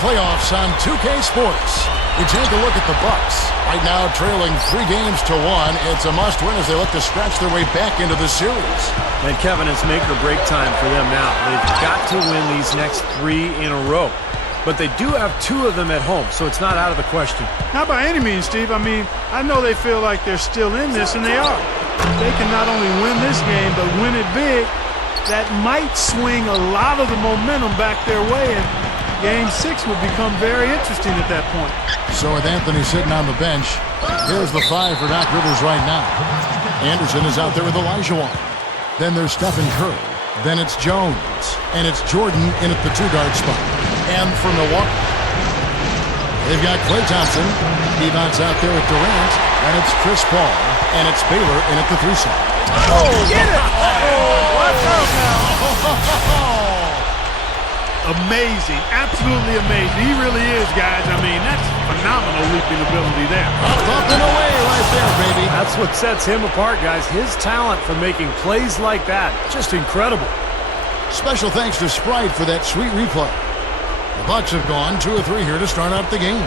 playoffs on 2K Sports. We take a look at the Bucks. Right now trailing 3-1. It's a must-win as they look to scratch their way back into the series. And Kevin, it's make or break time for them now. They've got to win these next 3 in a row. But they do have 2 of them at home, so it's not out of the question. Not by any means, Steve. I mean, I know they feel like they're still in this, and they are. They can not only win this game, but win it big. That might swing a lot of the momentum back their way, and Game 6 would become very interesting at that point. So with Anthony sitting on the bench, here's the 5 for Doc Rivers right now. Anderson is out there with Olajuwon. Then there's Stephen Curry. Then it's Jones. And it's Jordan in at the 2-guard spot. And for Milwaukee, they've got Klay Thompson. Devon's out there with Durant. And it's Chris Paul. And it's Baylor in at the 3 slot. Oh, get it! Oh, watch out now. Amazing. Absolutely amazing. He really is, guys. I mean, that's phenomenal leaping ability there. Up and away right there, baby. That's what sets him apart, guys. His talent for making plays like that. Just incredible. Special thanks to Sprite for that sweet replay. The Bucks have gone 2 or 3 here to start out the game.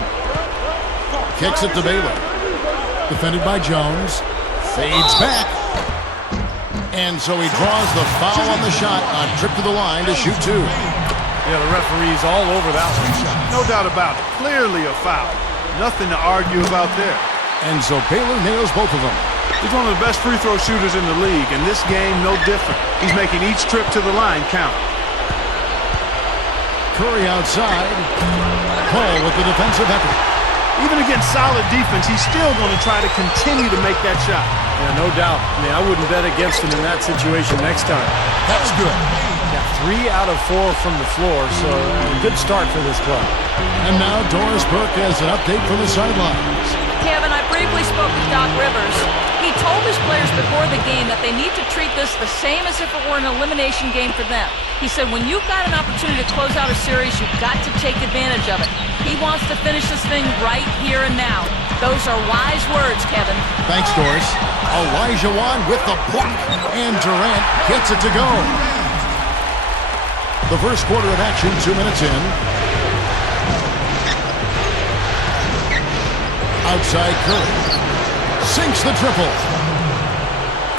Kicks it to Baylor. Defended by Jones. Fades back. And so he draws the foul on the shot on trip to the line to shoot 2. Yeah, the referee's all over that one. No doubt about it. Clearly a foul. Nothing to argue about there. And so Baylor nails both of them. He's one of the best free throw shooters in the league, and this game no different. He's making each trip to the line count. Curry outside. Paul with the defensive effort. Even against solid defense, he's still going to try to continue to make that shot. Yeah, no doubt. I mean, I wouldn't bet against him in that situation next time. That's good. Yeah, 3 out of 4 from the floor, so a good start for this club. And now Doris Burke has an update from the sidelines. Kevin, I briefly spoke with Doc Rivers. He told his players before the game that they need to treat this the same as if it were an elimination game for them. He said when you've got an opportunity to close out a series, you've got to take advantage of it. He wants to finish this thing right here and now. Those are wise words, Kevin. Thanks, Doris. Olajuwon with the block, and Durant gets it to go. The first quarter of action, 2 minutes in. Outside Curry. Sinks the triple.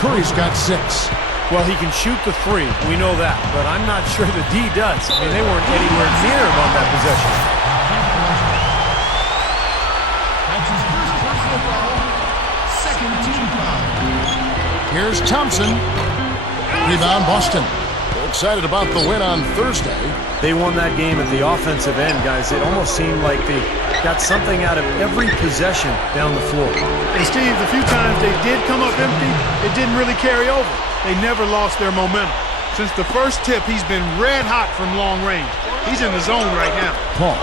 Curry's got 6. Well, he can shoot the 3. We know that. But I'm not sure the D does. I mean, they weren't anywhere near him on that possession. Here's Thompson. Rebound Boston. Excited about the win on Thursday. They won that game at the offensive end, guys. It almost seemed like they got something out of every possession down the floor. And Steve, the few times they did come up empty, it didn't really carry over. They never lost their momentum. Since the first tip, he's been red hot from long range. He's in the zone right now. Paul.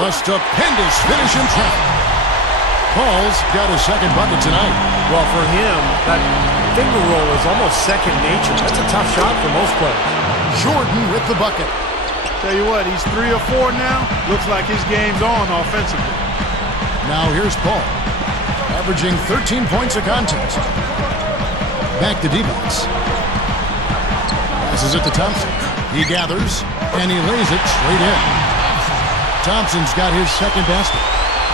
A stupendous finish in traffic. Paul's got his second bucket tonight. Well, for him, that finger roll is almost second nature. That's a tough shot for most players. Jordan with the bucket. Tell you what, he's 3 or 4 now. Looks like his game's on offensively. Now here's Paul, averaging 13 points a contest. Back to Devon's. Passes it to Thompson. He gathers, and he lays it straight in. Thompson's got his second basket.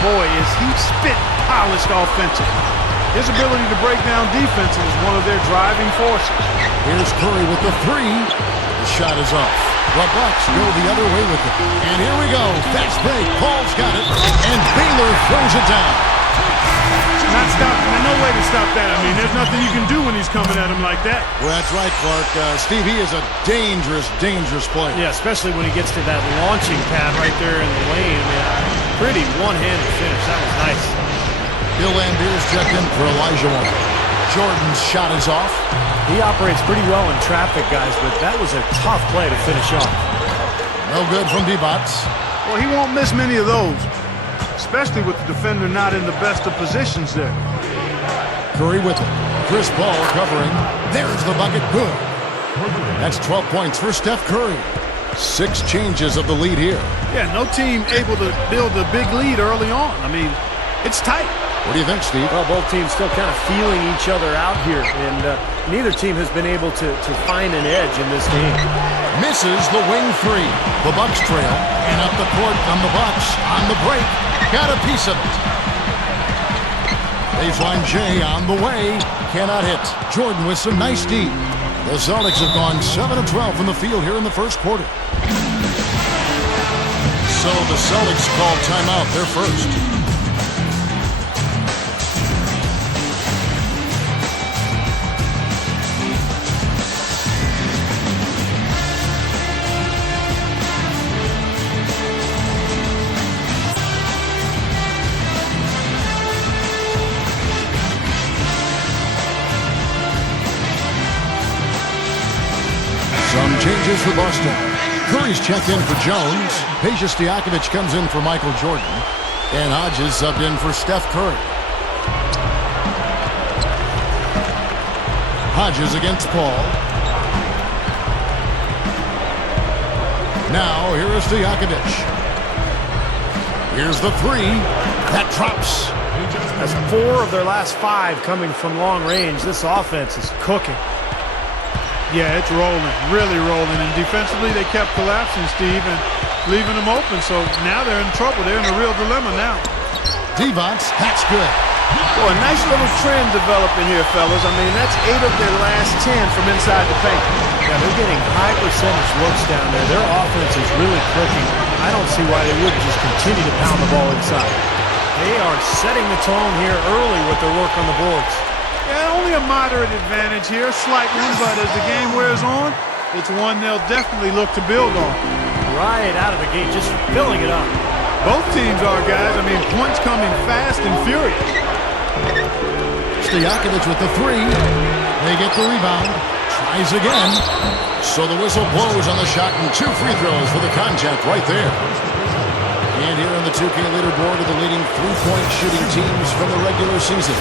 Boy, is he spit polished offensively. His ability to break down defenses is one of their driving forces. Here's Curry with the 3. The shot is off. The Bucks go the other way with it. And here we go. Fast break. Paul's got it. And Baylor throws it down. Not stopping. There's no way to stop that. I mean, there's nothing you can do when he's coming at him like that. Well, that's right, Clark. Steve, he is a dangerous, dangerous player. Yeah, especially when he gets to that launching pad right there in the lane. I mean, pretty one-handed finish. That was nice. Bill Lambert's checked in for Olajuwon. Jordan's shot is off. He operates pretty well in traffic, guys, but that was a tough play to finish off. No good from D-Bots. Well, he won't miss many of those, especially with the defender not in the best of positions there. Curry with it. Chris Paul covering. There's the bucket. Good. That's 12 points for Steph Curry. 6 changes of the lead here. Yeah, no team able to build a big lead early on. I mean, it's tight. What do you think, Steve? Well, both teams still kind of feeling each other out here, and neither team has been able to find an edge in this game. Misses the wing three. The Bucks trail, and up the court on the Bucks. On the break, got a piece of it. Baseline J on the way. Cannot hit. Jordan with some nice D. The Celtics have gone 7 of 12 from the field here in the first quarter. So the Celtics call timeout. They're first. Some changes for Boston. Curry's checked in for Jones. Peja Stojakovic comes in for Michael Jordan. And Hodges subbed in for Steph Curry. Hodges against Paul. Now, here is Stojakovic. Here's the three. That drops. That's 4 of their last 5 coming from long range. This offense is cooking. Yeah, it's rolling, really rolling. And defensively, they kept collapsing, Steve, and leaving them open. So now they're in trouble. They're in a real dilemma now. Devon's, that's good. Well, a nice little trend developing here, fellas. I mean, that's 8 of their last 10 from inside the paint. Yeah, they're getting high percentage looks down there. Their offense is really clicking. I don't see why they wouldn't just continue to pound the ball inside. They are setting the tone here early with their work on the boards. Yeah, only a moderate advantage here, slight one, but as the game wears on, it's one they'll definitely look to build on. Right out of the gate, just filling it up. Both teams are, guys. I mean, points coming fast and furious. Stojakovic with the three. They get the rebound. Tries again. So the whistle blows on the shot and 2 free throws for the contact right there. And here on the 2K leaderboard are the leading three-point shooting teams from the regular season.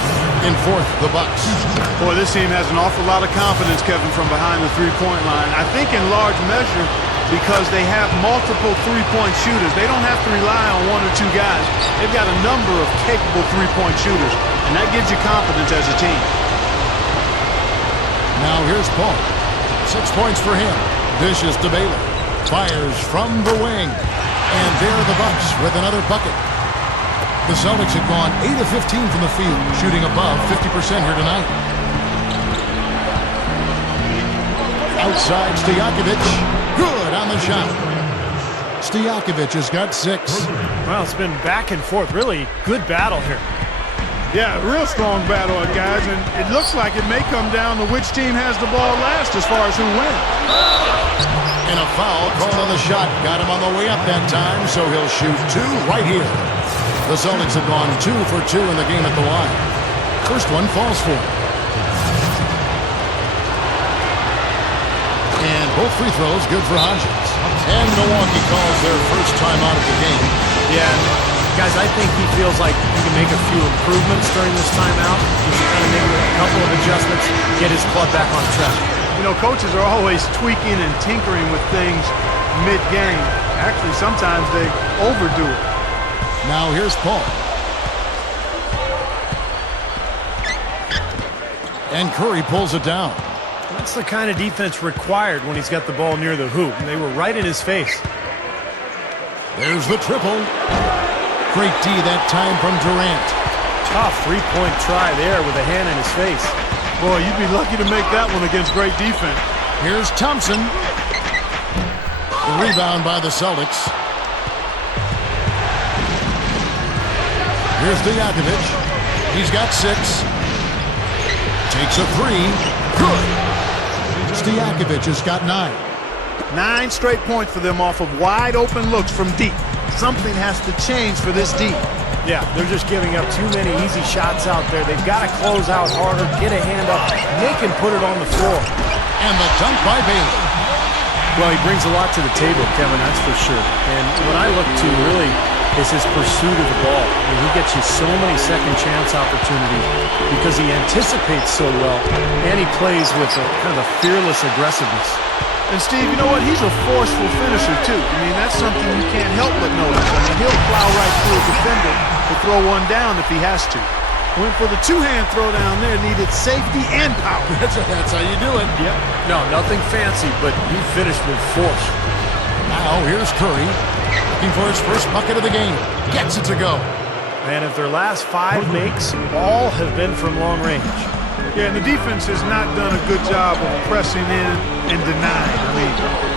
In fourth, the Bucks. Boy, this team has an awful lot of confidence, Kevin, from behind the three-point line. I think in large measure because they have multiple three-point shooters. They don't have to rely on 1 or 2 guys. They've got a number of capable three-point shooters, and that gives you confidence as a team. Now here's Paul. 6 points for him. Dishes to Baylor. Fires from the wing. And there are the Bucks with another bucket. The Celtics have gone 8 of 15 from the field, shooting above 50% here tonight. Outside, Stojakovic. Good on the shot. Stojakovic has got 6. Well, it's been back and forth. Really good battle here. Yeah, real strong battle, guys, and it looks like it may come down to which team has the ball last as far as who wins. And a foul called on the shot. Got him on the way up that time, so he'll shoot 2 right here. The Celtics have gone 2 for 2 in the game at the line. First one falls for him. And both free throws good for Hodges. And Milwaukee calls their first time out of the game. Yeah, guys, I think he feels like he can make a few improvements during this timeout. He can kind of make a couple of adjustments, get his club back on track. You know, coaches are always tweaking and tinkering with things mid-game. Actually, sometimes they overdo it. Now here's Paul. And Curry pulls it down. That's the kind of defense required when he's got the ball near the hoop. And they were right in his face. There's the triple. Great D that time from Durant. Tough three-point try there with a hand in his face. Boy, you'd be lucky to make that one against great defense. Here's Thompson. The rebound by the Celtics. Here's Stojakovic. He's got 6. Takes a 3. Good. Stojakovic has got 9. 9 straight points for them off of wide open looks from deep. Something has to change for this deep. Yeah, they're just giving up too many easy shots out there. They've got to close out harder, get a hand up, make him put it on the floor. And the dunk by Baylor. Well, he brings a lot to the table, Kevin, that's for sure. And what I look to really is his pursuit of the ball. I mean, he gets you so many second chance opportunities because he anticipates so well, and he plays with a kind of a fearless aggressiveness. And Steve, you know what? He's a forceful finisher, too. I mean, that's something you can't help but notice. I mean, he'll plow right through a defender to throw one down if he has to. Went for the two-hand throw down there. Needed safety and power. That's how you do it. Yep. No, nothing fancy, but he finished with force. Now here's Curry, looking for his first bucket of the game. Gets it to go. And if their last 5 makes, all have been from long range. Yeah, and the defense has not done a good job of pressing in and denying. I mean,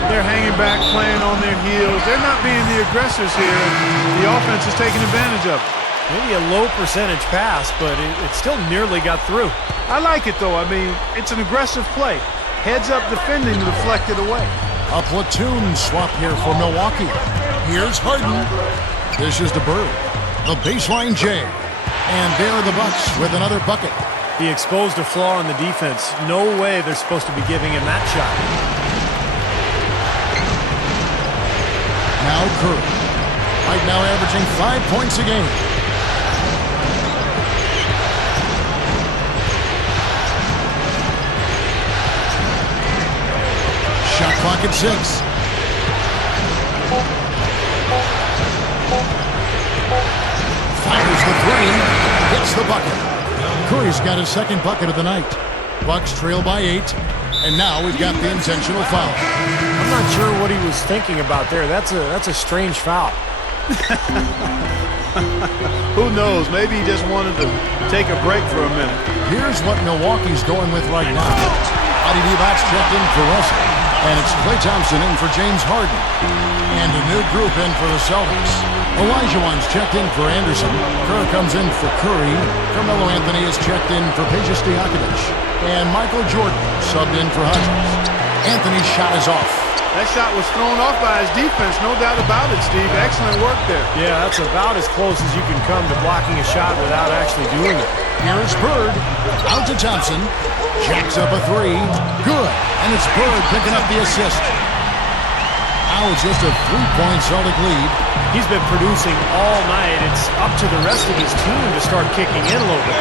they're hanging back, playing on their heels. They're not being the aggressors here. The offense is taking advantage of it. Maybe a low percentage pass, but it still nearly got through. I like it, though. I mean, it's an aggressive play. Heads up defending to deflect it away. A platoon swap here for Milwaukee. Here's Harden. Dishes to Bird. The baseline J. And there are the Bucks with another bucket. He exposed a flaw in the defense. No way they're supposed to be giving him that shot. Now Curry. Right now averaging 5 points a game. Shot clock at 6. Fires the 3. Hits the bucket. Curry's got his second bucket of the night. Bucks trail by 8. And now we've got the intentional foul. I'm not sure what he was thinking about there. That's a strange foul. Who knows? Maybe he just wanted to take a break for a minute. Here's what Milwaukee's going with right now. Adi Divac's checked in for Russell. And it's Klay Thompson in for James Harden. And a new group in for the Celtics. Olajuwon's checked in for Anderson. Kerr comes in for Curry. Carmelo Anthony is checked in for Peja Stojakovic. And Michael Jordan subbed in for Hodges. Anthony's shot is off. That shot was thrown off by his defense, no doubt about it, Steve. Excellent work there. Yeah, that's about as close as you can come to blocking a shot without actually doing it. Here's Bird. Out to Thompson. Jacks up a 3. Good. And it's Bird picking up the assist. Now it's just a 3-point Celtic lead. He's been producing all night. It's up to the rest of his team to start kicking in a little bit.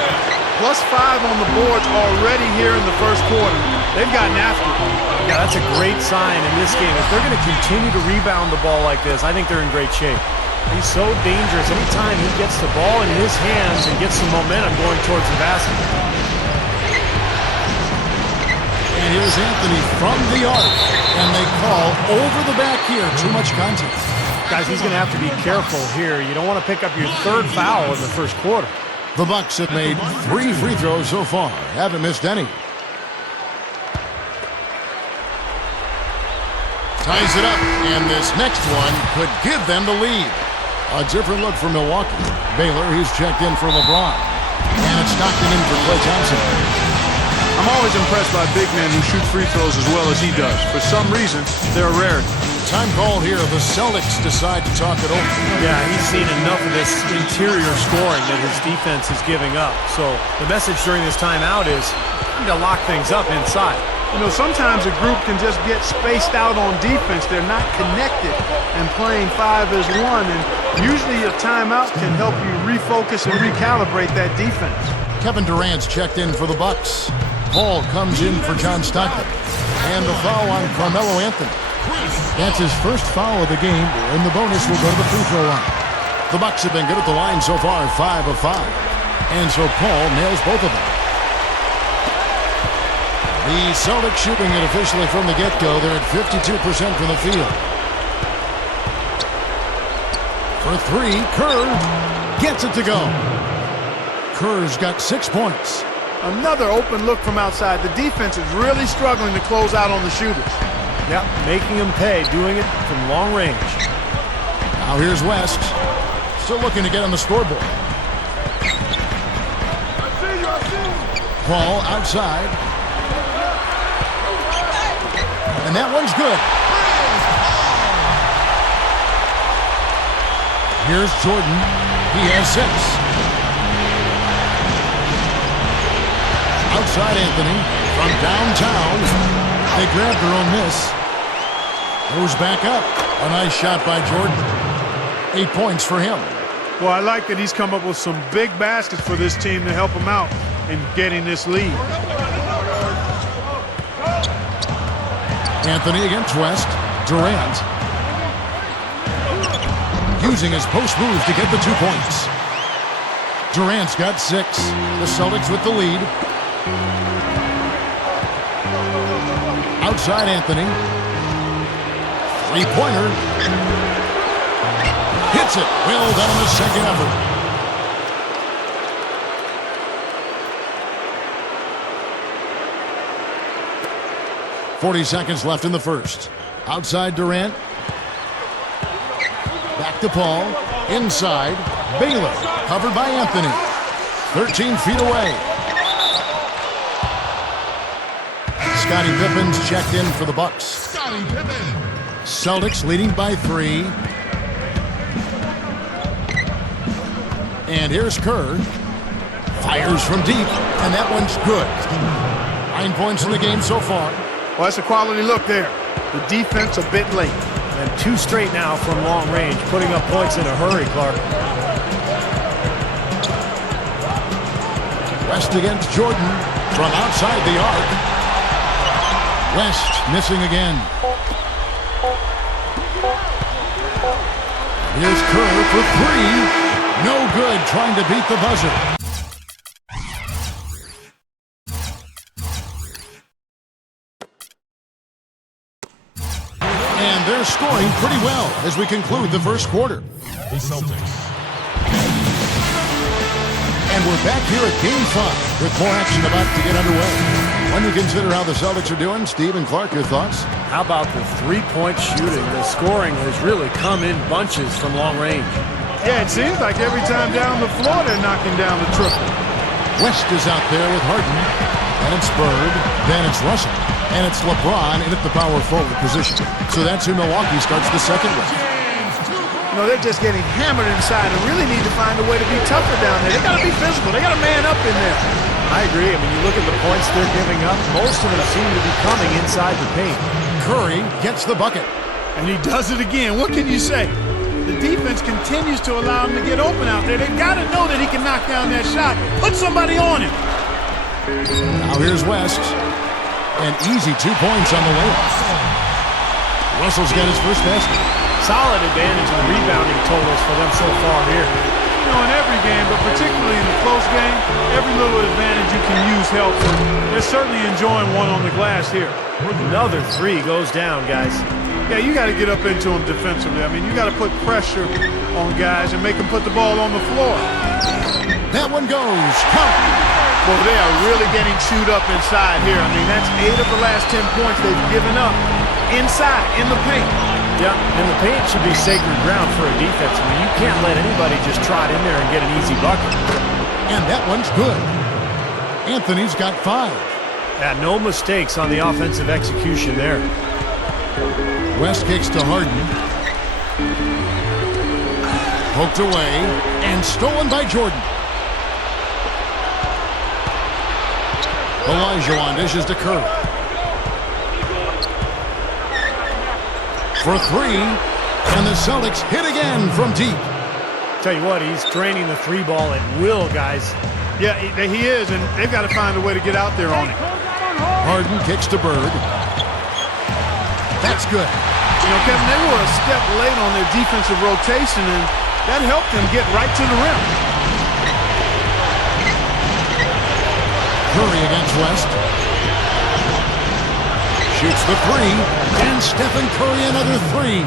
+5 on the boards already here in the first quarter. They've gotten after it. Yeah, that's a great sign in this game. If they're going to continue to rebound the ball like this, I think they're in great shape. He's so dangerous. Anytime he gets the ball in his hands and gets some momentum going towards the basket. And here's Anthony from the arc. And they call over the back here. Too much contact. Guys, he's going to have to be careful here. You don't want to pick up your 3rd foul in the first quarter. The Bucks have made 3 free throws so far. Haven't missed any. Ties it up, and this next one could give them the lead. A different look for Milwaukee. Baylor, he's checked in for LeBron. And it's knocked in for Klay Thompson. I'm always impressed by big men who shoot free throws as well as he does. For some reason, they're a rarity. Time call here. The Celtics decide to talk it over. Yeah, he's seen enough of this interior scoring that his defense is giving up. So the message during this timeout is to lock things up inside. You know, sometimes a group can just get spaced out on defense. They're not connected and playing 5 as 1. And usually a timeout can help you refocus and recalibrate that defense. Kevin Durant's checked in for the Bucks. Paul comes in for John Stockton. And the foul on Carmelo Anthony. That's his first foul of the game, and the bonus will go to the free throw line. The Bucks have been good at the line so far, 5 of 5. And so Paul nails both of them. The Celtics shooting it officially from the get-go. They're at 52% from the field. For 3, Kerr gets it to go. Kerr's got 6 points. Another open look from outside. The defense is really struggling to close out on the shooters. Yeah, making them pay, doing it from long range. Now here's West. Still looking to get on the scoreboard. Paul outside. And that one's good. Here's Jordan. He has 6. Outside Anthony from downtown. They grab their own miss. Goes back up. A nice shot by Jordan. 8 points for him. Well, I like that he's come up with some big baskets for this team to help him out in getting this lead. Anthony against West. Durant. Using his post move to get the 2 points. Durant's got 6. The Celtics with the lead. Outside Anthony. Three-pointer. Hits it. Well done on the second effort. .40 seconds left in the first. Outside Durant. Back to Paul. Inside. Baylor. Covered by Anthony. 13 feet away. Scottie Pippen's checked in for the Bucks. Scottie Pippen. Celtics leading by 3. And here's Kerr. Fires from deep, and that one's good. 9 points in the game so far. Well, that's a quality look there. The defense a bit late. And 2 straight now from long range, putting up points in a hurry, Clark. West against Jordan from outside the arc. West missing again. Here's Kerr for 3. No good, trying to beat the buzzer. And they're scoring pretty well as we conclude the first quarter. The Celtics. And we're back here at Game 5 with more action about to get underway. When you consider how the Celtics are doing, Steve and Clark, your thoughts? How about the three-point shooting? The scoring has really come in bunches from long range. Yeah, it seems like every time down the floor they're knocking down the triple. West is out there with Harden. Then it's Bird. Then it's Russell. And it's LeBron in at the power forward position. So that's who Milwaukee starts the second with. You know, they're just getting hammered inside and really need to find a way to be tougher down there. They got to be physical. They got to man up in there. I agree. I mean, you look at the points they're giving up, most of them seem to be coming inside the paint. Curry gets the bucket. And he does it again. What can you say? The defense continues to allow him to get open out there. They got to know that he can knock down that shot. Put somebody on him. Now here's West. And easy 2 points on the layup. Russell's got his first basket. Solid advantage in the rebounding totals for them so far here. You know, in every game, but particularly in a close game, every little advantage you can use helps. They're certainly enjoying one on the glass here. Another 3 goes down, guys. Yeah, you got to get up into them defensively. I mean, you got to put pressure on guys and make them put the ball on the floor. That one goes. Count. Well, they are really getting chewed up inside here. I mean, that's 8 of the last 10 points they've given up inside, in the paint. Yeah, and the paint should be sacred ground for a defense. I mean, you can't let anybody just trot in there and get an easy bucket. And that one's good. Anthony's got 5. Yeah, no mistakes on the offensive execution there. West kicks to Harden. Poked away and stolen by Jordan. Olajuwon dishes to Curry. For 3, and the Celtics hit again from deep. Tell you what, he's draining the 3 ball at will, guys. Yeah, he is, and they've got to find a way to get out there on him. Harden kicks to Bird. That's good. You know, Kevin, they were a step late on their defensive rotation, and that helped them get right to the rim. Curry against West. Shoots the 3, and Stephen Curry another 3.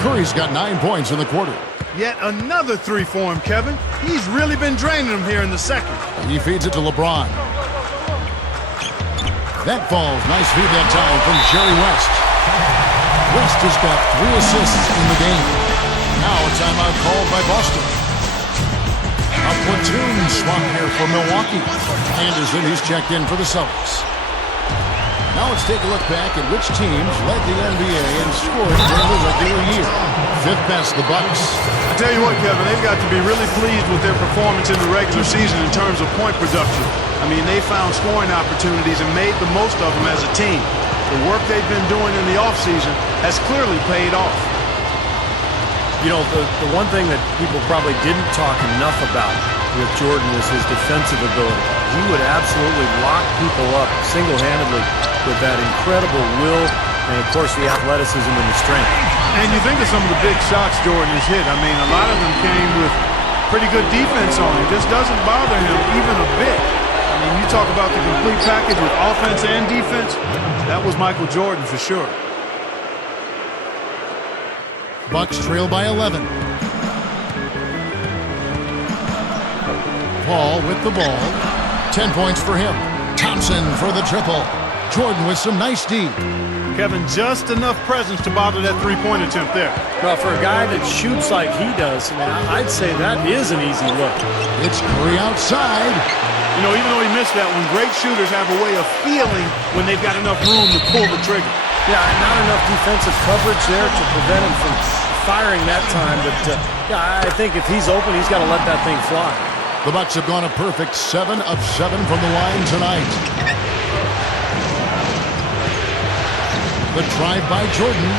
Curry's got 9 points in the quarter. Yet another 3 for him, Kevin. He's really been draining them here in the second. He feeds it to LeBron. That falls. Nice feed that time from Jerry West. West has got 3 assists in the game. Now a timeout called by Boston. A platoon swap here for Milwaukee. Anderson, he's checked in for the Celtics. Now let's take a look back at which teams led the NBA and scored during the regular year. 5th best, the Bucks. I tell you what, Kevin, they've got to be really pleased with their performance in the regular season in terms of point production. I mean, they found scoring opportunities and made the most of them as a team. The work they've been doing in the offseason has clearly paid off. You know, the one thing that people probably didn't talk enough about with Jordan was his defensive ability. He would absolutely lock people up single-handedly with that incredible will and, of course, the athleticism and the strength. And you think of some of the big shots Jordan has hit. I mean, a lot of them came with pretty good defense on him. Just doesn't bother him even a bit. I mean, you talk about the complete package with offense and defense. That was Michael Jordan for sure. Bucks trail by 11. Paul with the ball. 10 points for him. Thompson for the triple. Jordan with some nice D. Kevin, just enough presence to bother that three-point attempt there. Well, for a guy that shoots like he does, I mean, I'd say that is an easy look. It's Curry outside. You know, even though he missed that one, great shooters have a way of feeling when they've got enough room to pull the trigger. Yeah, not enough defensive coverage there to prevent him from firing that time. But, yeah, I think if he's open, he's got to let that thing fly. The Bucks have gone a perfect 7 of 7 from the line tonight. The drive by Jordan.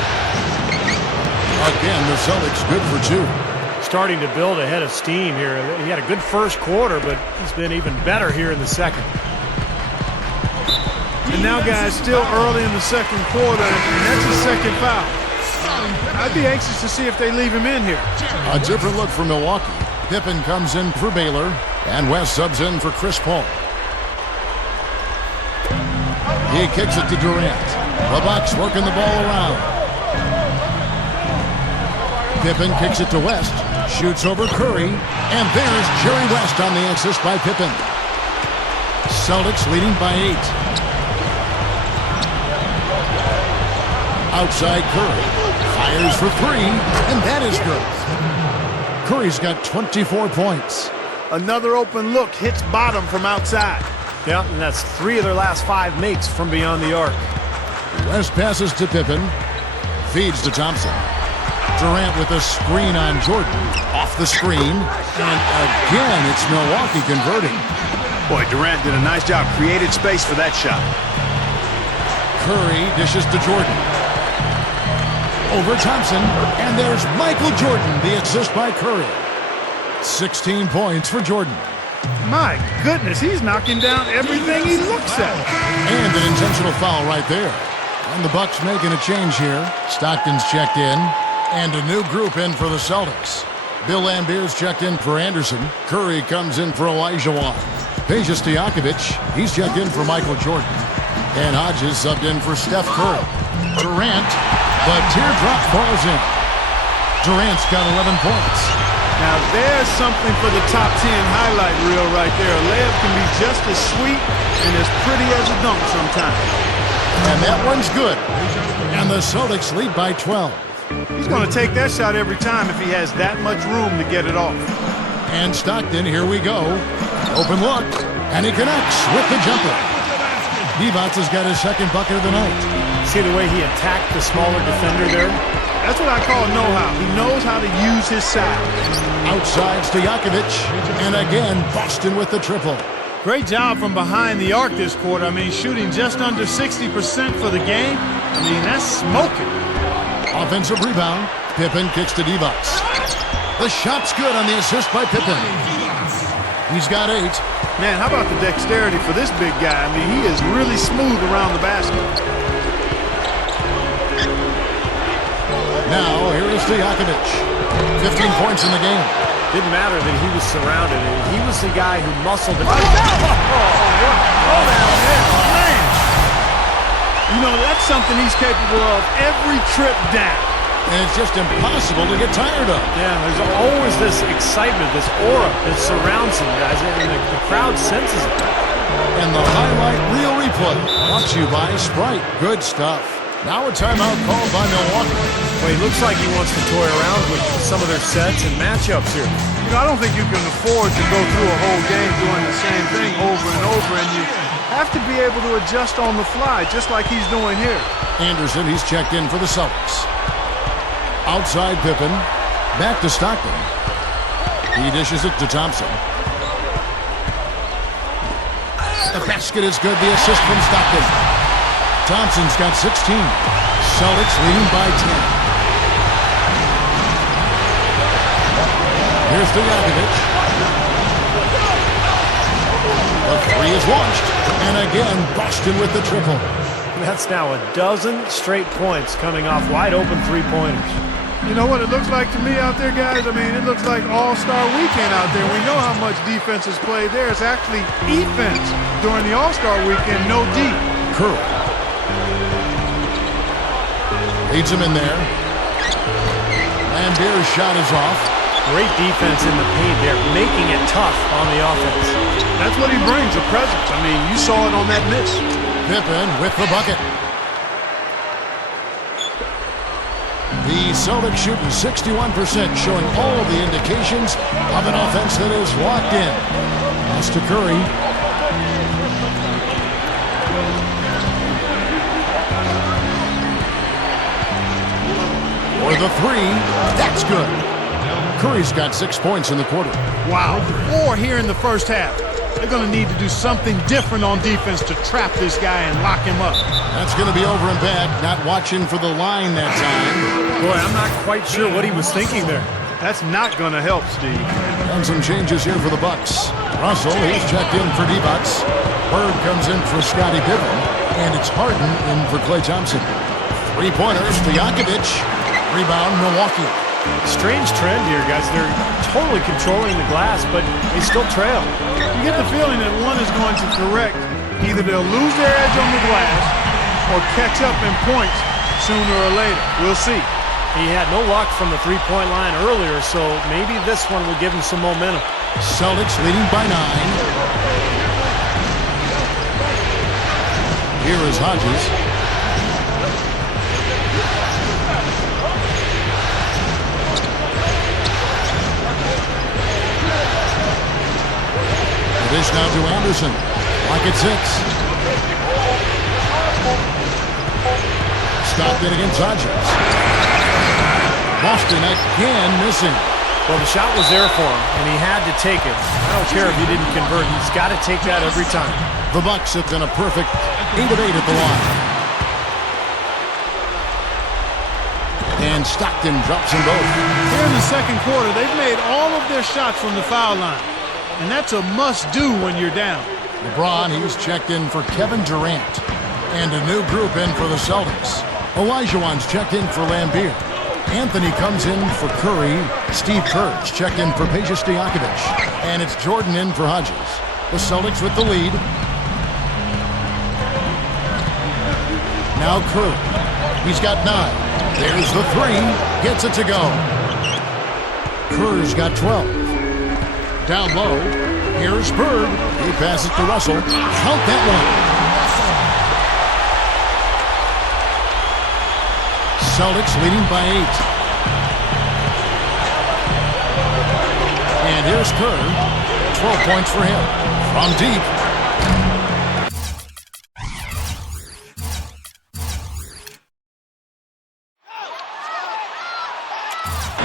Again, the Celtics good for 2. Starting to build a head of steam here. He had a good first quarter, but he's been even better here in the second. And now, guys, still early in the second quarter, and that's his second foul. I'd be anxious to see if they leave him in here. A different look for Milwaukee. Pippen comes in for Baylor, and West subs in for Chris Paul. He kicks it to Durant. The Bucks working the ball around. Pippen kicks it to West. Shoots over Curry. And there's Jerry West on the assist by Pippen. Celtics leading by 8. Outside Curry. Fires for 3. And that is good. Curry's got 24 points. Another open look hits bottom from outside. Yeah, and that's 3 of their last 5 makes from beyond the arc. West passes to Pippen. Feeds to Thompson. Durant with a screen on Jordan. Off the screen. And again, it's Milwaukee converting. Boy, Durant did a nice job. Created space for that shot. Curry dishes to Jordan. Over Thompson. And there's Michael Jordan, the assist by Curry. 16 points for Jordan. My goodness, he's knocking down everything he looks at. And an intentional foul right there. And the Bucks making a change here. Stockton's checked in. And a new group in for the Celtics. Bill Lambier's checked in for Anderson. Curry comes in for Elijah Wan. Peja Stojakovic, he's checked in for Michael Jordan. And Hodges subbed in for Steph Curry. Durant, the teardrop falls in. Durant's got 11 points. Now there's something for the top 10 highlight reel right there. A layup can be just as sweet and as pretty as a dunk sometimes. And that one's good. And the Celtics lead by 12. He's going to take that shot every time if he has that much room to get it off. And Stockton, here we go. Open look. And he connects with the jumper. Divac has got his second bucket of the night. See the way he attacked the smaller defender there? That's what I call know-how. He knows how to use his size. Outside Stojakovic. And again, Boston with the triple. Great job from behind the arc this quarter. I mean, shooting just under 60% for the game. I mean, that's smoking. Offensive rebound. Pippen kicks to Divac. The shot's good on the assist by Pippen. He's got 8. Man, how about the dexterity for this big guy? I mean, he is really smooth around the basket. Now, here is Stojakovic. 15 points in the game. Didn't matter that he was surrounded. He was the guy who muscled it. Oh, man. You know, that's something he's capable of every trip down. And it's just impossible to get tired of. Yeah, there's always this excitement, this aura that surrounds him, guys, and the crowd senses it. And the highlight reel replay brought to you by Sprite. Good stuff. Now a timeout called by Milwaukee. Well, he looks like he wants to toy around with some of their sets and matchups here. You know, I don't think you can afford to go through a whole game doing the same thing over and over, and you have to be able to adjust on the fly, just like he's doing here. Anderson, he's checked in for the Celtics. Outside Pippen. Back to Stockton. He dishes it to Thompson. The basket is good. The assist from Stockton. Thompson's got 16. Celtics leading by 10. Here's Stojakovic. The 3 is launched. And again, Boston with the triple. That's now a dozen straight points coming off wide open three-pointers. You know what it looks like to me out there, guys? I mean, it looks like All-Star Weekend out there. We know how much defense is played there. It's actually defense during the All-Star Weekend, no D. Curl. Leads him in there. Lambier's shot is off. Great defense in the paint there, making it tough on the offense. That's what he brings, a presence. I mean, you saw it on that miss. Pippen with the bucket. The Celtics shooting 61%, showing all of the indications of an offense that is locked in. Pass to Curry. For the three, that's good. Curry's got 6 points in the quarter. Wow, 4 here in the first half. They're going to need to do something different on defense to trap this guy and lock him up. That's going to be over in bed, not watching for the line that time. Boy, I'm not quite sure what he was thinking there. That's not going to help, Steve. And some changes here for the Bucks. Russell, he's checked in for D-Bucks. Bird comes in for Scottie Pippen. And it's Harden in for Klay Thompson. 3-pointers to Jokic. Rebound, Milwaukee. Strange trend here, guys. They're totally controlling the glass, but they still trail. You get the feeling that one is going to correct. Either they'll lose their edge on the glass or catch up in points sooner or later. We'll see. He had no luck from the three-point line earlier, so maybe this one will give him some momentum. Celtics leading by 9. Here is Hodges. Dish now to Anderson. Clock at 6. Stopped it against Hodges. Boston again missing. Well, the shot was there for him, and he had to take it. I don't care if he didn't convert. He's got to take that every time. The Bucks have been a perfect 8 of 8 at the line. And Stockton drops them both. Here in the second quarter, they've made all of their shots from the foul line. And that's a must-do when you're down. LeBron, he's checked in for Kevin Durant. And a new group in for the Celtics. Olajuwon's checked in for Lambeer. Anthony comes in for Curry. Steve Kerr's checked in for Peja Stojakovic. And it's Jordan in for Hodges. The Celtics with the lead. Now Curry. He's got 9. There's the 3. Gets it to go. Kerr's got 12. Down low, here's Bird. He passes to Russell. Count that one. Celtics leading by 8. And here's Kerr. 12 points for him. From deep.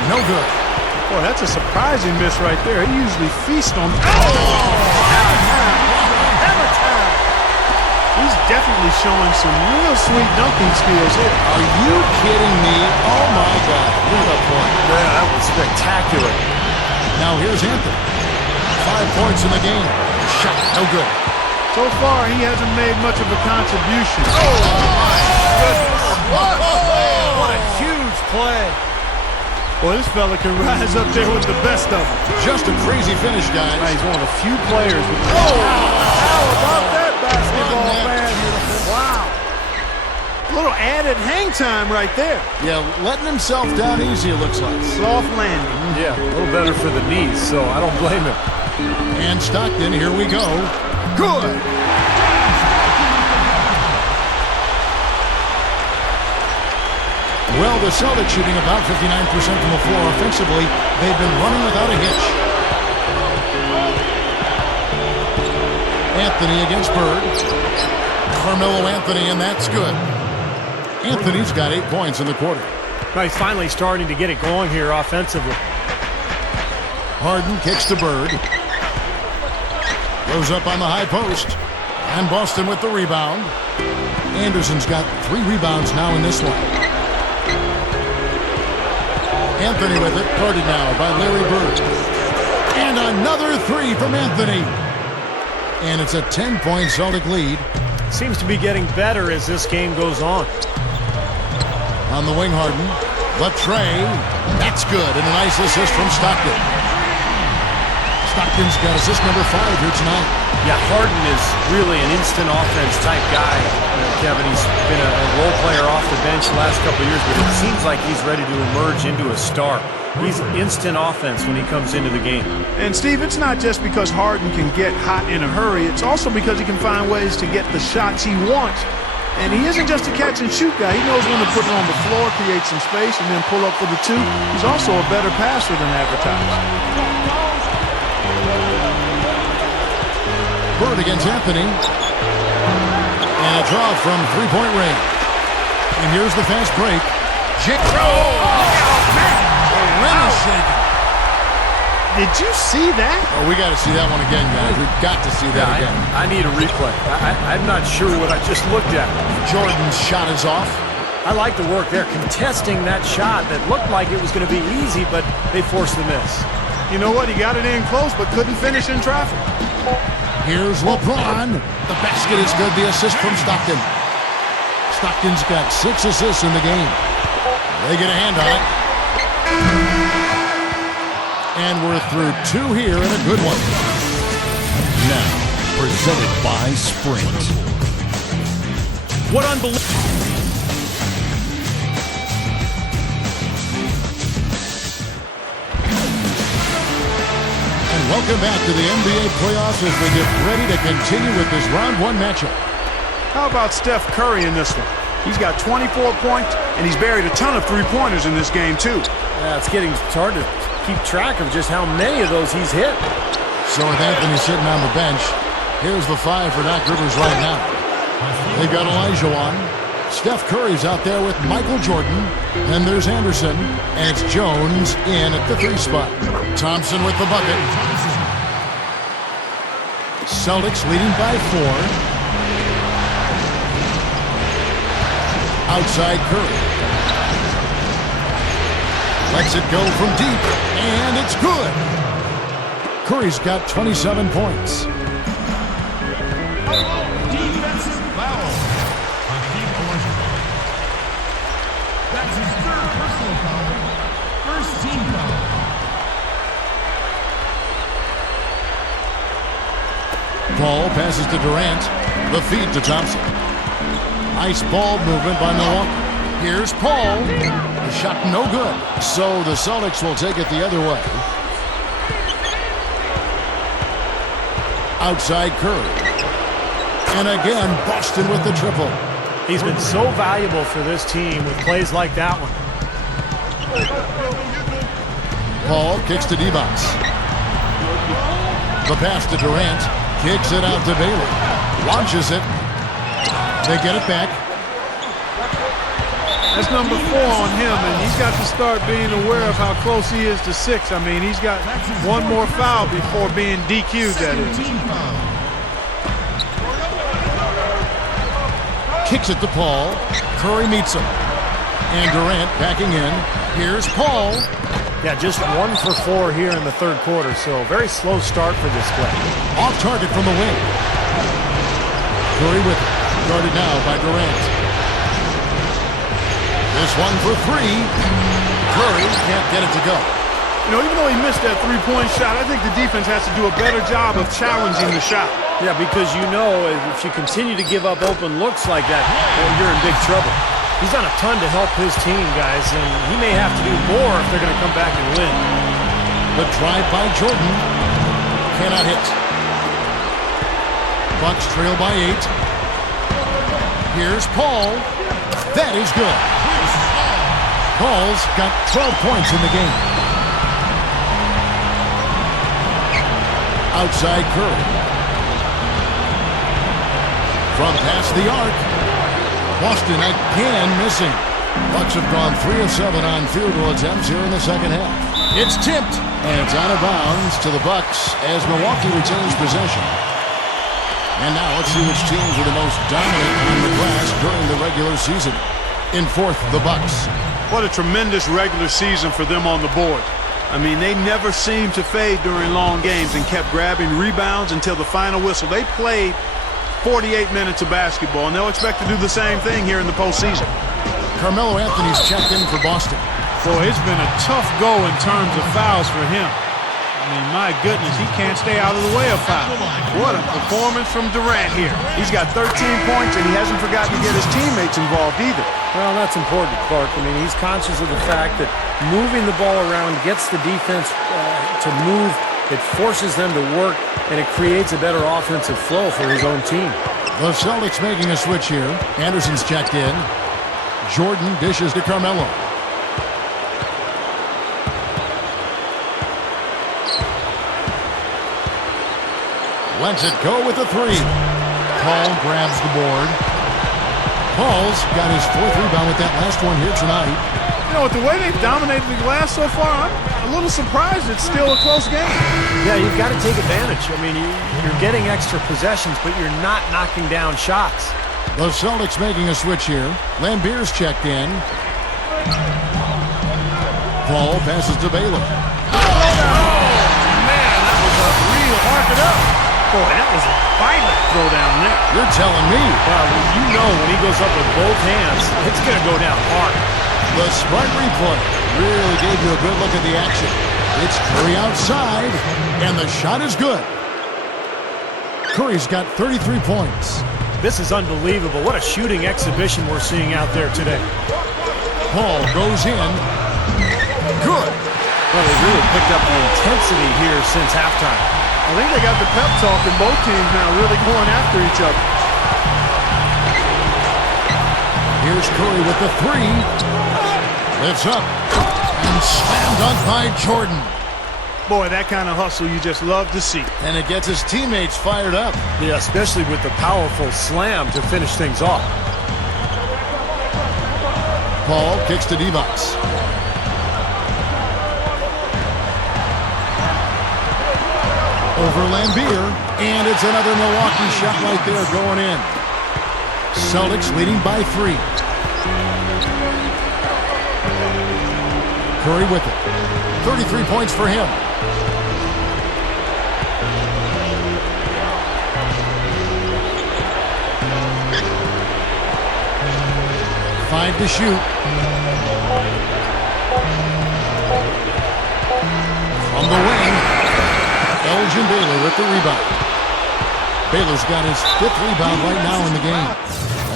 No good. Boy, that's a surprising miss right there. He usually feasts on... He's definitely showing some real sweet dunking skills here. Are you kidding me? Oh, my God. What a point. Yeah, that was spectacular. Now here's Anthony. 5 points in the game. Shot, no good. So far, he hasn't made much of a contribution. Oh, my goodness. What a huge play. Boy, this fella can rise up there with the best of them. Just a crazy finish, guys. He's one of the few players with... How about that basketball, man? Wow. A little added hang time right there. Yeah, letting himself down easy, it looks like. Soft landing. Yeah, a little better for the knees, so I don't blame him. And Stockton, here we go. Good. Well, the Celtics shooting about 59% from the floor offensively. They've been running without a hitch. Anthony against Bird. Carmelo Anthony, and that's good. Anthony's got 8 points in the quarter. Well, he's finally starting to get it going here offensively. Harden kicks to Bird. Goes up on the high post. And Boston with the rebound. Anderson's got 3 rebounds now in this one. Anthony with it, guarded now by Larry Bird. And another 3 from Anthony. And it's a 10-point Celtic lead. Seems to be getting better as this game goes on. On the wing, Harden. The tray. That's good. And a nice assist from Stockton. Stockton's got assist number 5 here tonight. Yeah, Harden is really an instant offense type guy. Kevin, he's been a role player off the bench the last couple of years, but it seems like he's ready to emerge into a star. He's instant offense when he comes into the game. And, Steve, it's not just because Harden can get hot in a hurry. It's also because he can find ways to get the shots he wants. And he isn't just a catch-and-shoot guy. He knows when to put it on the floor, create some space, and then pull up for the 2. He's also a better passer than advertised. Bird against Anthony. And a draw from three-point range. And here's the fast break. Man! The rim is shaking. Did you see that? Oh, we got to see that one again, guys. We've got to see that again. I need a replay. I'm not sure what I just looked at. Jordan's shot is off. I like the work there, contesting that shot that looked like it was going to be easy, but they forced the miss. You know what? He got it in close, but couldn't finish in traffic. Here's LeBron. The basket is good. The assist from Stockton. Stockton's got 6 assists in the game. They get a hand on it. And we're through 2 here and a good one. Now, presented by Sprint. What unbelievable. Welcome back to the NBA playoffs as we get ready to continue with this round 1 matchup. How about Steph Curry in this one? He's got 24 points, and he's buried a ton of three-pointers in this game, too. Yeah, it's hard to keep track of just how many of those he's hit. So with Anthony sitting on the bench, here's the 5 for Doc Rivers right now. They've got Elijah on. Steph Curry's out there with Michael Jordan. Then there's Anderson, and it's Jones in at the 3 spot. Thompson with the bucket. Celtics leading by 4. Outside Curry. Lets it go from deep, and it's good. Curry's got 27 points. Defensive foul on Steve Elijah. That's his 3rd personal foul. First team foul. Paul passes to Durant. The feed to Thompson. Nice ball movement by Milwaukee. Here's Paul. The shot no good. So the Celtics will take it the other way. Outside Curry. And again, Boston with the triple. He's been so valuable for this team with plays like that one. Paul kicks to D-Box. The pass to Durant. Kicks it out to Bailey. Launches it. They get it back. That's number 4 on him, and he's got to start being aware of how close he is to 6. I mean, he's got one more foul before being DQ'd, that is. Kicks it to Paul. Curry meets him. And Durant backing in. Here's Paul. Yeah, just 1 for 4 here in the 3rd quarter, so very slow start for this play. Off target from the wing. Curry with it. Guarded now by Durant. This one for 3. Curry can't get it to go. You know, even though he missed that 3-point shot, I think the defense has to do a better job of challenging the shot. Yeah, because you know if you continue to give up open looks like that, well, you're in big trouble. He's done a ton to help his team, guys, and he may have to do more if they're going to come back and win. The drive by Jordan cannot hit. Bucks trail by 8. Here's Paul. That is good. Paul's got 12 points in the game. Outside Curry. From past the arc. Boston again missing. Bucks have gone 3 of 7 on field goal attempts here in the second half. It's tipped, and it's out of bounds to the Bucks as Milwaukee retains possession. And now let's see which teams are the most dominant on the glass during the regular season. In 4th, the Bucks. What a tremendous regular season for them on the board. I mean, they never seemed to fade during long games and kept grabbing rebounds until the final whistle. They played 48 minutes of basketball, and they'll expect to do the same thing here in the postseason. Carmelo Anthony's checked in for Boston. Boy, it's been a tough go in terms of fouls for him. I mean, my goodness, he can't stay out of the way of foul. What a performance from Durant here. He's got 13 points, and he hasn't forgotten to get his teammates involved either. Well, that's important, Clark. I mean, he's conscious of the fact that moving the ball around gets the defense to move. It forces them to work, and it creates a better offensive flow for his own team. The Celtics making a switch here. Anderson's checked in. Jordan dishes to Carmelo. Lets it go with the three. Paul grabs the board. Paul's got his 4th rebound with that last one here tonight. You know, with the way they've dominated the glass so far, I'm a little surprised it's still a close game. Yeah, you've got to take advantage. I mean, you're getting extra possessions, but you're not knocking down shots. The Celtics making a switch here. Lambier's checked in. Paul passes to Baylor. Oh, man, that was a real mark it up. Boy, that was a violent throw down there. You're telling me. Well, you know when he goes up with both hands, it's going to go down hard. The smart replay really gave you a good look at the action. It's Curry outside, and the shot is good. Curry's got 33 points. This is unbelievable. What a shooting exhibition we're seeing out there today. Paul goes in. Good. Well, they really picked up the intensity here since halftime. I think they got the pep talk in both teams now, really going after each other. Here's Curry with the three. Lifts up and slam dunk by Jordan. Boy, that kind of hustle you just love to see. And it gets his teammates fired up. Yeah, especially with the powerful slam to finish things off. Paul kicks to Divac. Over Lambier, and it's another Milwaukee shot right there going in. Celtics leading by 3. Curry with it. 33 points for him. Five to shoot. From the wing. Elgin Baylor with the rebound. Baylor's got his 5th rebound right now in the game.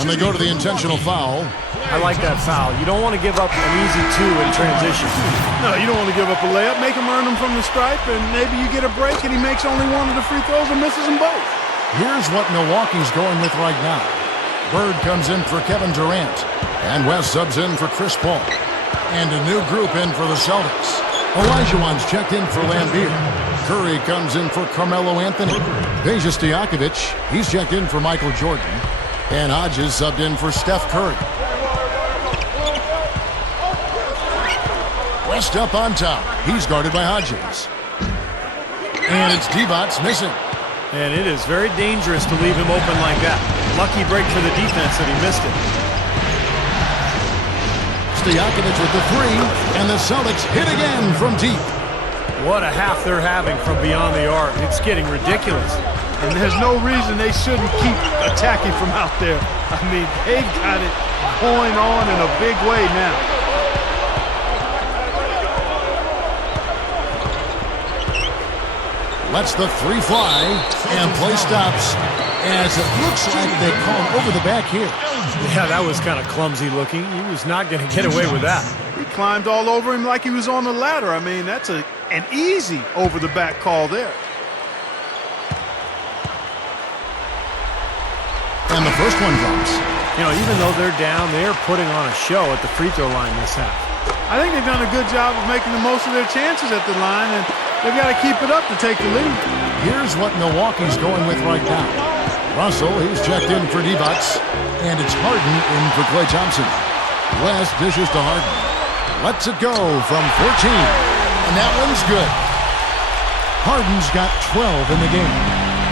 And they go to the intentional foul. I like that foul. You don't want to give up an easy 2 in transition. No, you don't want to give up a layup. Make him earn them from the stripe, and maybe you get a break and he makes only one of the free throws and misses them both. Here's what Milwaukee's going with right now. Bird comes in for Kevin Durant. And West subs in for Chris Paul. And a new group in for the Celtics. Olajuwon's checked in for Lambier. Curry comes in for Carmelo Anthony. Peja Stojakovic, he's checked in for Michael Jordan. And Hodges subbed in for Steph Curry. West up on top. He's guarded by Hodges. And it's Divac missing. And it is very dangerous to leave him open like that. Lucky break for the defense that he missed it. Stojakovic with the three, and the Celtics hit again from deep. What a half they're having from beyond the arc. It's getting ridiculous. And there's no reason they shouldn't keep attacking from out there. I mean, they've got it going on in a big way now. Lets the three fly, and play stops as it looks like they call him over the back here. Yeah, that was kind of clumsy looking. He was not going to get away with that. He climbed all over him like he was on the ladder. I mean, that's an easy over-the-back call there. And the first one drops. You know, even though they're down, they're putting on a show at the free throw line this half. I think they've done a good job of making the most of their chances at the line, and they've got to keep it up to take the lead. Here's what Milwaukee's going with right now. Russell, he's checked in for Divac, and it's Harden in for Klay Thompson. West dishes to Harden. Lets it go from 14, and that one's good. Harden's got 12 in the game.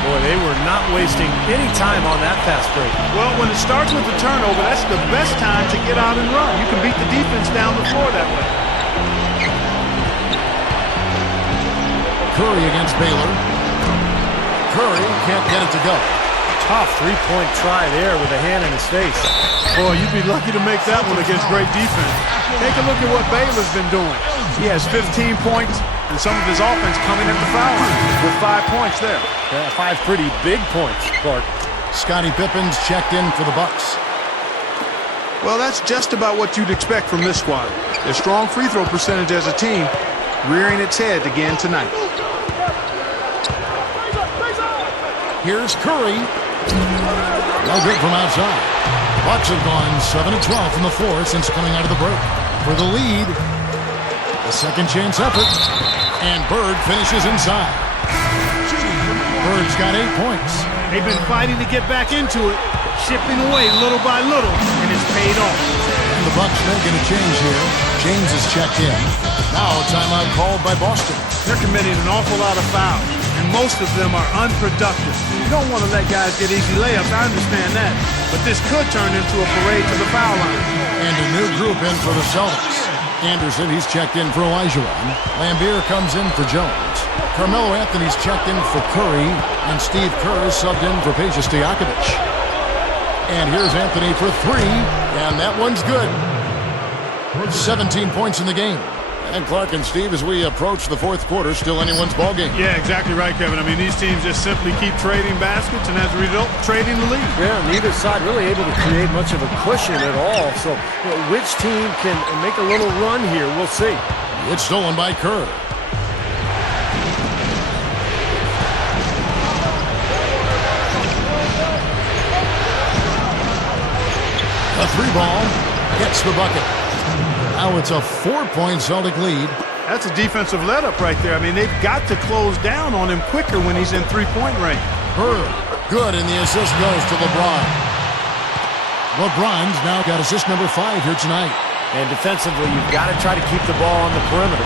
Boy, they were not wasting any time on that fast break. Well, when it starts with the turnover, that's the best time to get out and run. You can beat the defense down the floor that way. Curry against Baylor. Curry can't get it to go. Tough three-point try there with a hand in his face. Boy, you'd be lucky to make that one against great defense. Take a look at what Baylor's been doing. He has 15 points, and some of his offense coming at the foul line with 5 points there. Yeah, 5 pretty big points, Clark. Scottie Pippen's checked in for the Bucks. Well, that's just about what you'd expect from this squad. Their strong free throw percentage as a team rearing its head again tonight. Here's Curry. No good from outside. Bucks have gone 7 of 12 from the floor since coming out of the break. For the lead, a second chance effort, and Bird finishes inside. Bird's got 8 points. They've been fighting to get back into it, chipping away little by little, and it's paid off. And the Bucks making a change here. James is checked in. Now a timeout called by Boston. They're committing an awful lot of fouls, and most of them are unproductive. You don't want to let guys get easy layups, I understand that. But this could turn into a parade to the foul line. And a new group in for the Celtics. Anderson, he's checked in for Olajuwon. Lambeer comes in for Jones. Carmelo Anthony's checked in for Curry. And Steve Kerr is subbed in for Peja Stojakovic. And here's Anthony for 3. And that one's good. 17 points in the game. And Clark and Steve, as we approach the fourth quarter, still anyone's ballgame. Yeah, exactly right, Kevin. I mean, these teams just simply keep trading baskets, and as a result, trading the lead. Yeah, neither side really able to create much of a cushion at all. So, which team can make a little run here? We'll see. It's stolen by Kerr. A 3-ball hits the bucket. Now it's a 4-point Celtic lead. That's a defensive let-up right there. I mean, they've got to close down on him quicker when he's in three-point range. Bird, good, and the assist goes to LeBron. LeBron's now got assist number 5 here tonight. And defensively, you've got to try to keep the ball on the perimeter.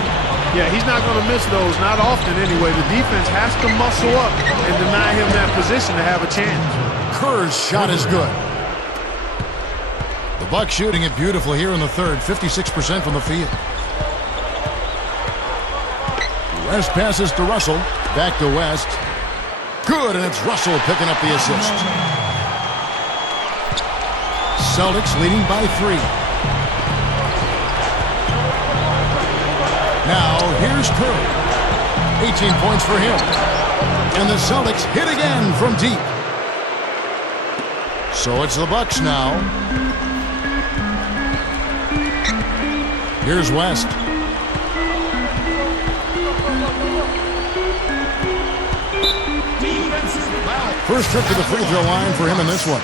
Yeah, he's not going to miss those, not often anyway. The defense has to muscle up and deny him that position to have a chance. Kerr's shot is good. The Bucks shooting it beautifully here in the third, 56% from the field. West passes to Russell, back to West. Good, and it's Russell picking up the assist. Celtics leading by 3. Now, here's Curry. 18 points for him. And the Celtics hit again from deep. So it's the Bucks now. Here's West. First trip to the free throw line for him in this one.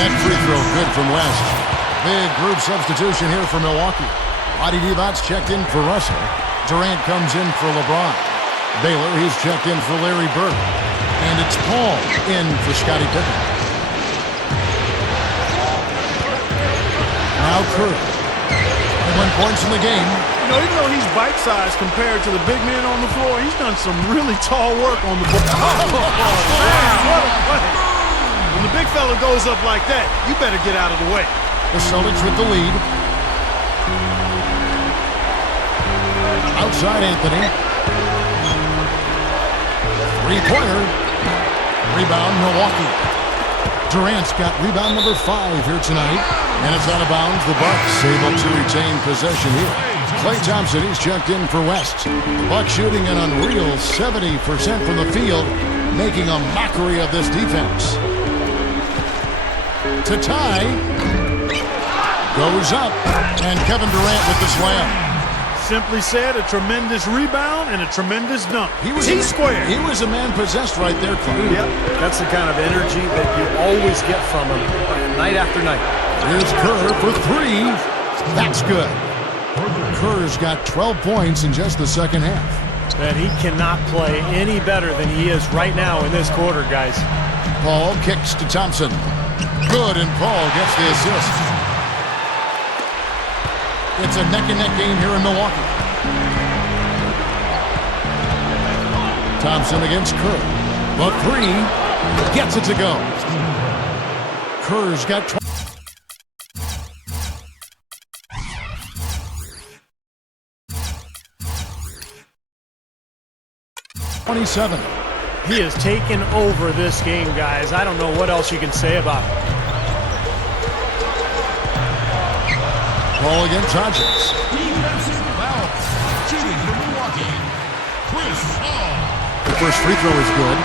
That free throw good from West. Big group substitution here for Milwaukee. Adi Divot's checked in for Russell. Durant comes in for LeBron. Baylor, he's checked in for Larry Bird. And it's Paul in for Scottie Pippen. Now Curry. 21 points in the game. You know, even though he's bite-sized compared to the big men on the floor, he's done some really tall work on the ball. What a play. When the big fella goes up like that, you better get out of the way. The Celtics with the lead. Outside Anthony. Three-pointer. Rebound Milwaukee. Durant's got rebound number 5 here tonight. And it's out of bounds. The Bucks able to retain possession here. Klay Thompson, he's checked in for West. The Bucks shooting an unreal 70% from the field, making a mockery of this defense. To tie. Goes up. And Kevin Durant with the slam. Simply said, a tremendous rebound and a tremendous dunk. He's square. He was a man possessed right there, Clark. Yep, that's the kind of energy that you always get from him night after night. Here's Kerr for 3. That's good. Kerr's got 12 points in just the second half. And he cannot play any better than he is right now in this quarter, guys. Paul kicks to Thompson. Good, and Paul gets the assist. It's a neck-and-neck game here in Milwaukee. Thompson against Kerr. The 3 gets it to go. Kerr's got 27. He has taken over this game, guys. I don't know what else you can say about it. Ball against Hodges. Defensive foul. Shooting for Milwaukee. Chris Paul. The first free throw is good.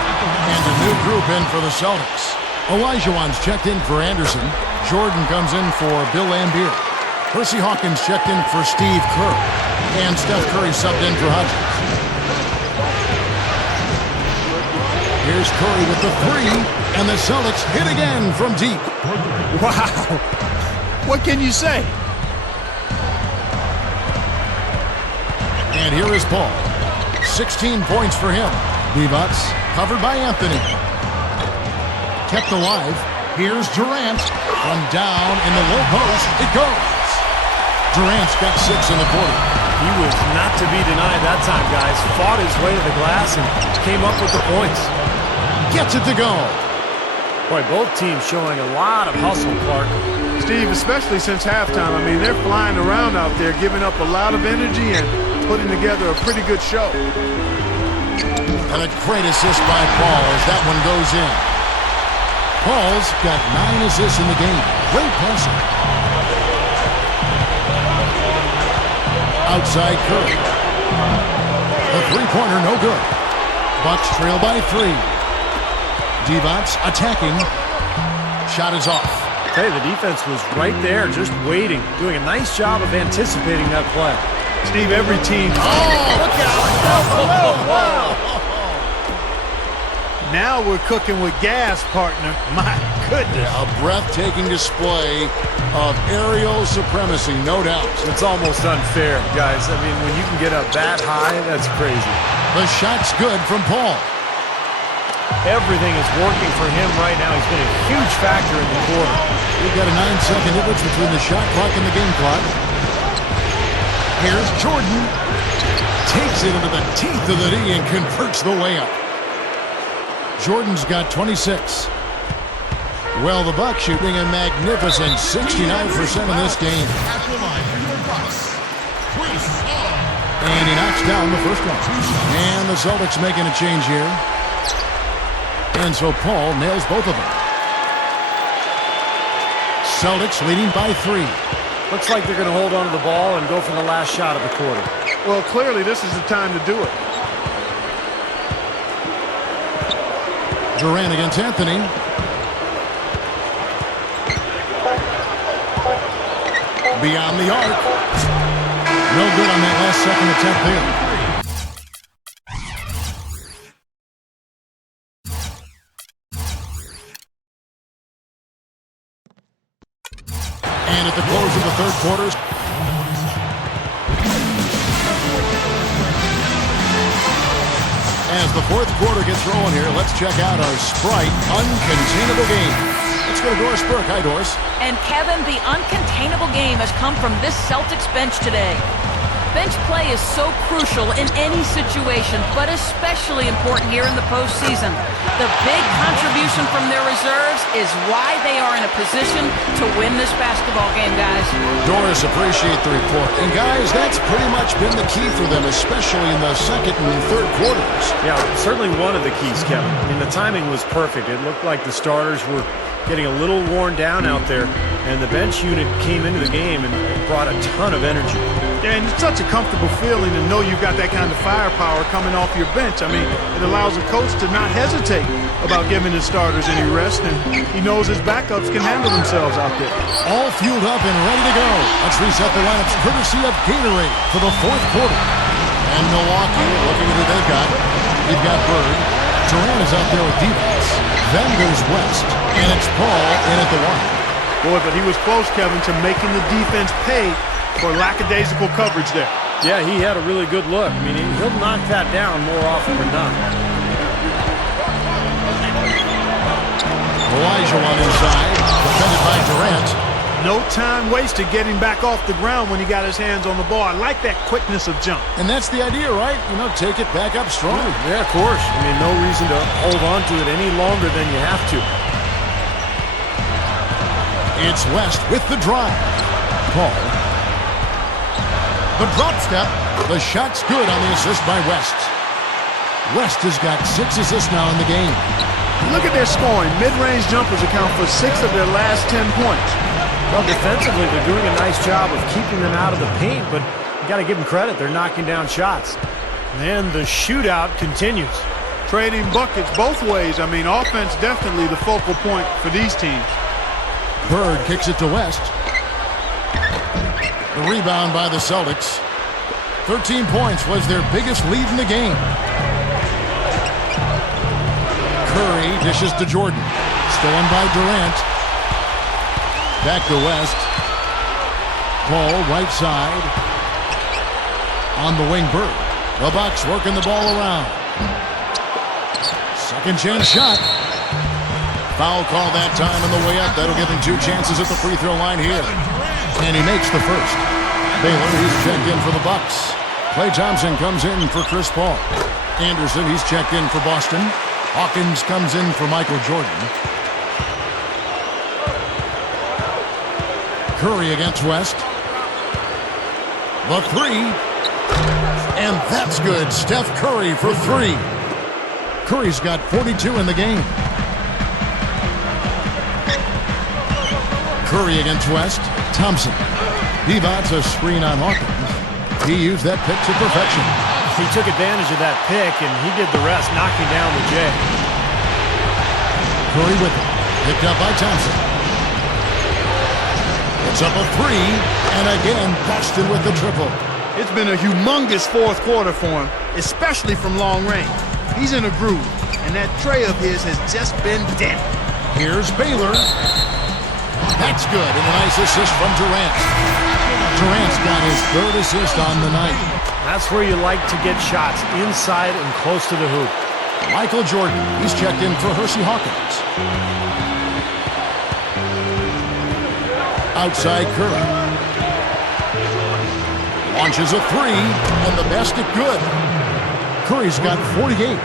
And a new group in for the Celtics. Olajuwon's checked in for Anderson. Jordan comes in for Bill Laimbeer. Percy Hawkins checked in for Steve Kerr. And Steph Curry subbed in for Hodges. Here's Curry with the three. And the Celtics hit again from deep. Wow. What can you say? And here is Paul. 16 points for him. Divac covered by Anthony. Kept alive. Here's Durant. From down in the low post, it goes. Durant's got 6 in the quarter. He was not to be denied that time, guys. Fought his way to the glass and came up with the points. Gets it to go. Boy, both teams showing a lot of hustle, Clark. Steve, especially since halftime, I mean, they're flying around out there, giving up a lot of energy and putting together a pretty good show. And a great assist by Paul as that one goes in. Paul's got 9 assists in the game. Great passing. Outside Curry. The three-pointer no good. Bucks trail by 3. Divac attacking. Shot is off. Hey, the defense was right there, just waiting, doing a nice job of anticipating that play. Steve, every team... Look out! Now we're cooking with gas, partner. My goodness. A breathtaking display of aerial supremacy, no doubt. It's almost unfair, guys. I mean, when you can get up that high, that's crazy. The shot's good from Paul. Everything is working for him right now. He's been a huge factor in the quarter. We've got a 9-second difference between the shot clock and the game clock. Here's Jordan. Takes it into the teeth of the knee and converts the layup. Jordan's got 26. Well, the Bucks shooting a magnificent 69% in this game. At the line for your Bucks. Chris Paul. And he knocks down the first one. And the Celtics making a change here. And so Paul nails both of them. Celtics leading by 3. Looks like they're going to hold on to the ball and go for the last shot of the quarter. Well, clearly this is the time to do it. Durant against Anthony. Beyond the arc. No good on that last second attempt there. And at the close of the third quarter, as the fourth quarter gets rolling here, let's check out our Sprite Uncontainable Game. Let's go to Doris Burke. Hi, Doris. And Kevin, the uncontainable game has come from this Celtics bench today. Bench play is so crucial in any situation, but especially important here in the postseason. The big contribution from their reserves is why they are in a position to win this basketball game, guys. Doris, appreciate the report. And guys, that's pretty much been the key for them, especially in the second and third quarters. Yeah, certainly one of the keys, Kevin. I mean, the timing was perfect. It looked like the starters were getting a little worn down out there, and the bench unit came into the game and brought a ton of energy. Yeah, and it's such a comfortable feeling to know you've got that kind of firepower coming off your bench. I mean, it allows a coach to not hesitate about giving his starters any rest, and he knows his backups can handle themselves out there. All fueled up and ready to go. Let's reset the lineups courtesy of Gatorade for the fourth quarter. And Milwaukee, looking at who they've got. They've got Bird. Durant is out there with Divac. Then there's West. And it's Paul in at the one. Boy, but he was close, Kevin, to making the defense pay for lackadaisical coverage there. Yeah, he had a really good look. I mean, he'll knock that down more often than not. Olajuwon inside, defended by Durant. No time wasted getting back off the ground when he got his hands on the ball. I like that quickness of jump. And that's the idea, right? You know, take it back up strong. Yeah, of course. I mean, no reason to hold on to it any longer than you have to. It's West with the drive. Paul. The drop step. The shot's good on the assist by West. West has got 6 assists now in the game. Look at their scoring. Mid-range jumpers account for 6 of their last 10 points. Well, defensively, they're doing a nice job of keeping them out of the paint, but you got to give them credit. They're knocking down shots. And the shootout continues. Trading buckets both ways. I mean, offense definitely the focal point for these teams. Bird kicks it to West. The rebound by the Celtics. 13 points was their biggest lead in the game. Curry dishes to Jordan. Stolen by Durant. Back to West. Ball right side. On the wing, Bird. The Bucks working the ball around. Second chance shot. Foul call that time on the way up. That'll give him 2 chances at the free throw line here. And he makes the first. Baylor, he's checked in for the Bucks. Klay Thompson comes in for Chris Paul. Anderson, he's checked in for Boston. Hawkins comes in for Michael Jordan. Curry against West. The 3. And that's good. Steph Curry for 3. Curry's got 42 in the game. Curry against West. Thompson. Divac a screen on Hawkins. He used that pick to perfection. He took advantage of that pick, and he did the rest, knocking down the J. Curry with it. Picked up by Thompson. It's up a 3. And again, Boston with the triple. It's been a humongous fourth quarter for him, especially from long range. He's in a groove, and that tray of his has just been dead. Here's Baylor. That's good, and a nice assist from Durant. Durant's got his 3rd assist on the night. That's where you like to get shots, inside and close to the hoop. Michael Jordan, he's checked in for Hersey Hawkins. Outside Curry. Launches a 3, and the basket good. Curry's got 48.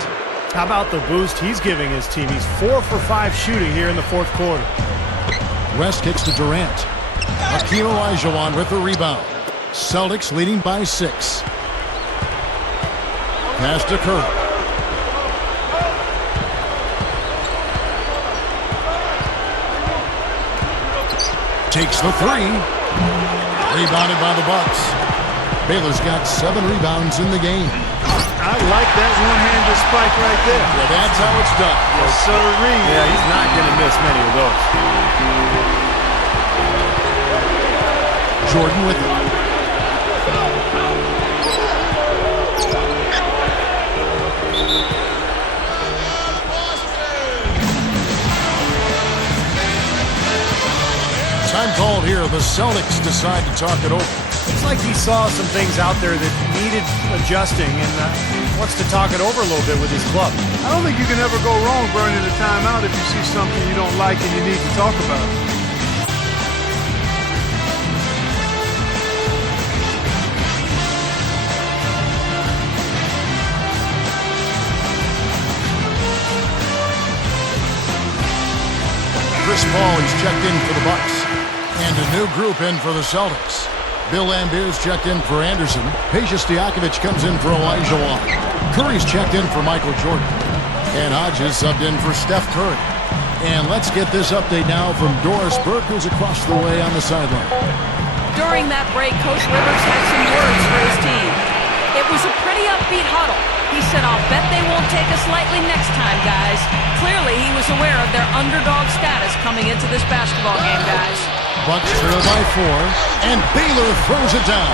How about the boost he's giving his team? He's 4 for 5 shooting here in the fourth quarter. West kicks to Durant. Hakeem Olajuwon with the rebound. Celtics leading by 6. Pass to Curry. Takes the 3. Rebounded by the Bucks. Baylor's got 7 rebounds in the game. I like that one-handed spike right there. Yeah, that's how it's done. Yes, sir. Yeah, he's not going to miss many of those. Jordan with it. Time called here. The Celtics decide to talk it over. It's like he saw some things out there that needed adjusting and wants to talk it over a little bit with his club. I don't think you can ever go wrong burning a timeout if you see something you don't like and you need to talk about it. Chris Paul, he's checked in for the Bucks. And a new group in for the Celtics. Bill Lambier's checked in for Anderson. Peja Stojakovic comes in for Olajuwon. Curry's checked in for Michael Jordan. And Hodges subbed in for Steph Curry. And let's get this update now from Doris Burke, who's across the way on the sideline. During that break, Coach Rivers had some words for his team. It was a pretty upbeat huddle. He said, "I'll bet they won't take us lightly next time, guys." Clearly, he was aware of their underdog status coming into this basketball game, guys. Bucks trail by 4, and Baylor throws it down.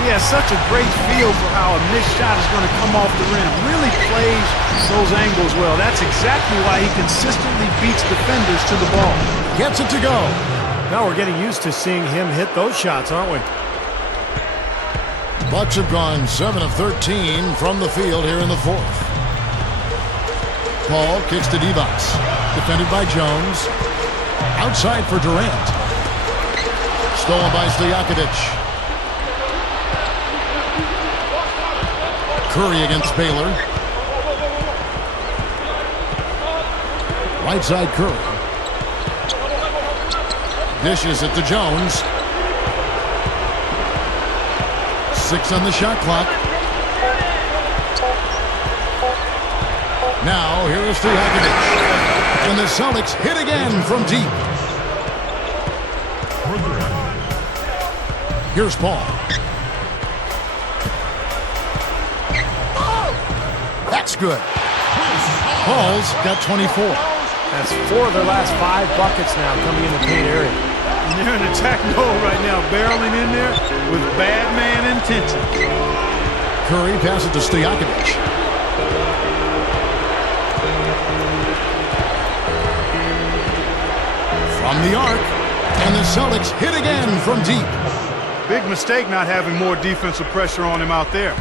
He has such a great feel for how a missed shot is going to come off the rim. Really plays those angles well. That's exactly why he consistently beats defenders to the ball. Gets it to go. Now we're getting used to seeing him hit those shots, aren't we? Bucks have gone 7 of 13 from the field here in the fourth. Paul kicks to Divac. Defended by Jones. Outside for Durant. Stolen by Stojakovic. Curry against Baylor. Right side Curry. Dishes it to Jones. 6 on the shot clock. Now, here is Stojakovic. And the Celtics hit again from deep. Here's Paul. That's good. Paul's got 24. That's 4 of their last 5 buckets now coming in the paint area. And they're in attack mode right now, barreling in there with bad man intentions. Curry passes to Stojakovic. From the arc, and the Celtics hit again from deep. Big mistake not having more defensive pressure on him out there.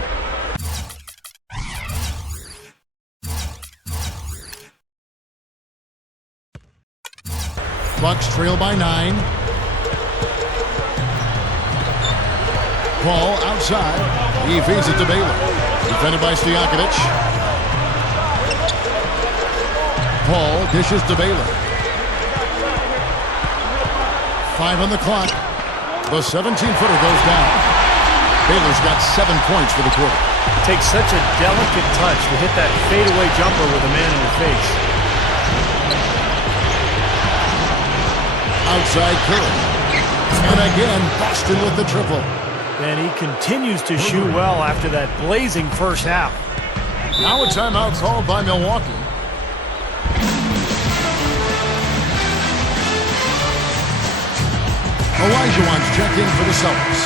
Bucks trail by 9. Paul outside. He feeds it to Baylor. Defended by Stojakovic. Paul dishes to Baylor. 5 on the clock. The 17-footer goes down. Baylor's got 7 points for the quarter. It takes such a delicate touch to hit that fadeaway jumper with a man in your face. Outside Curry. And again, Boston with the triple. And he continues to shoot well after that blazing first half. Now a timeout called by Milwaukee. Olajuwon's checked in for the Celtics.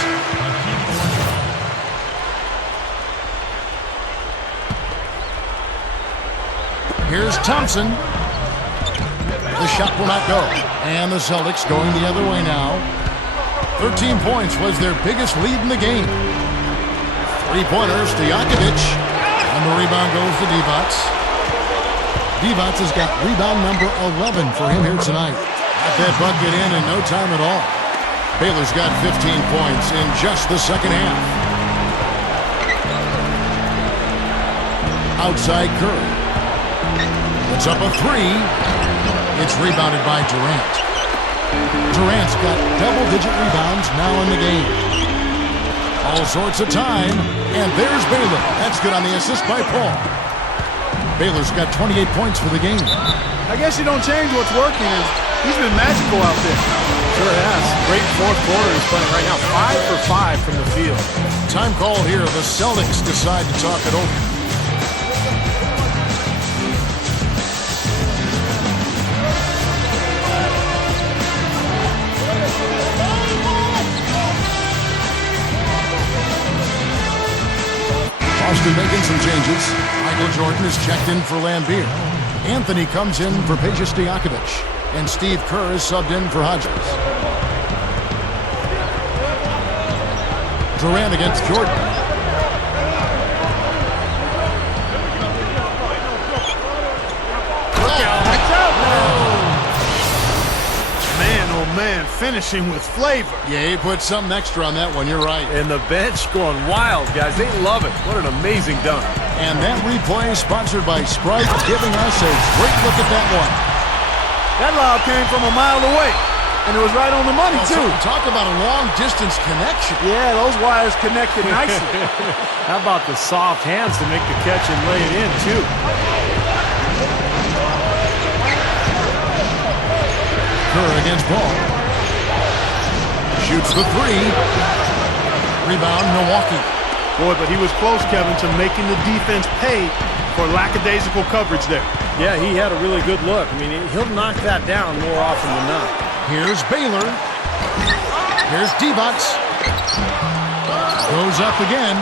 Here's Thompson. The shot will not go. And the Celtics going the other way now. 13 points was their biggest lead in the game. 3-pointer, Stojakovic. And the rebound goes to Divac. Divac has got rebound number 11 for him here tonight. Got that bucket in no time at all. Baylor's got 15 points in just the second half. Outside Curry. It's up a 3. It's rebounded by Durant. Durant's got double-digit rebounds now in the game. All sorts of time. And there's Baylor. That's good on the assist by Paul. Baylor's got 28 points for the game. I guess you don't change what's working. And he's been magical out there. Sure has. Great fourth quarter he's playing right now. 5 for 5 from the field. Time call here. The Celtics decide to talk it over. Boston making some changes. Michael Jordan is checked in for Lambeer. Anthony comes in for Peja Stojakovic. And Steve Kerr is subbed in for Hodges. Durant against Jordan. Man, oh man, finishing with flavor. Yeah, he put something extra on that one. You're right. And the bench going wild, guys. They love it. What an amazing dunk. And that replay sponsored by Sprite, giving us a great look at that one. That lob came from a mile away, and it was right on the money, too. Talk about a long-distance connection. Yeah, those wires connected nicely. How about the soft hands to make the catch and lay it in, too? Kerr against Paul. Shoots the 3. Rebound, Milwaukee. Boy, but he was close, Kevin, to making the defense pay for lackadaisical coverage there. Yeah, he had a really good look. I mean, he'll knock that down more often than not. Here's Baylor. Here's Divac. Goes up again.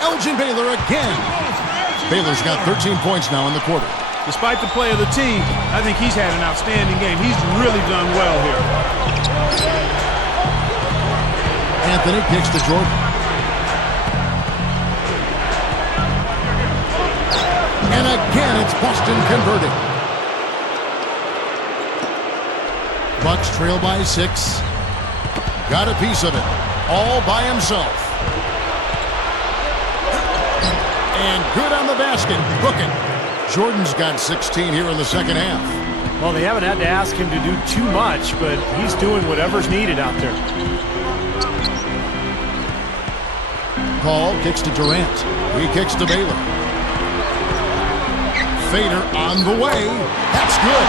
Elgin Baylor again. Baylor's got 13 points now in the quarter. Despite the play of the team, I think he's had an outstanding game. He's really done well here. Anthony kicks to Jordan. And again, it's Boston converting. Bucks trail by 6. Got a piece of it. All by himself. And good on the basket. Booking. Jordan's got 16 here in the second half. Well, they haven't had to ask him to do too much, but he's doing whatever's needed out there. Paul kicks to Durant. He kicks to Baylor. Fader on the way. That's good.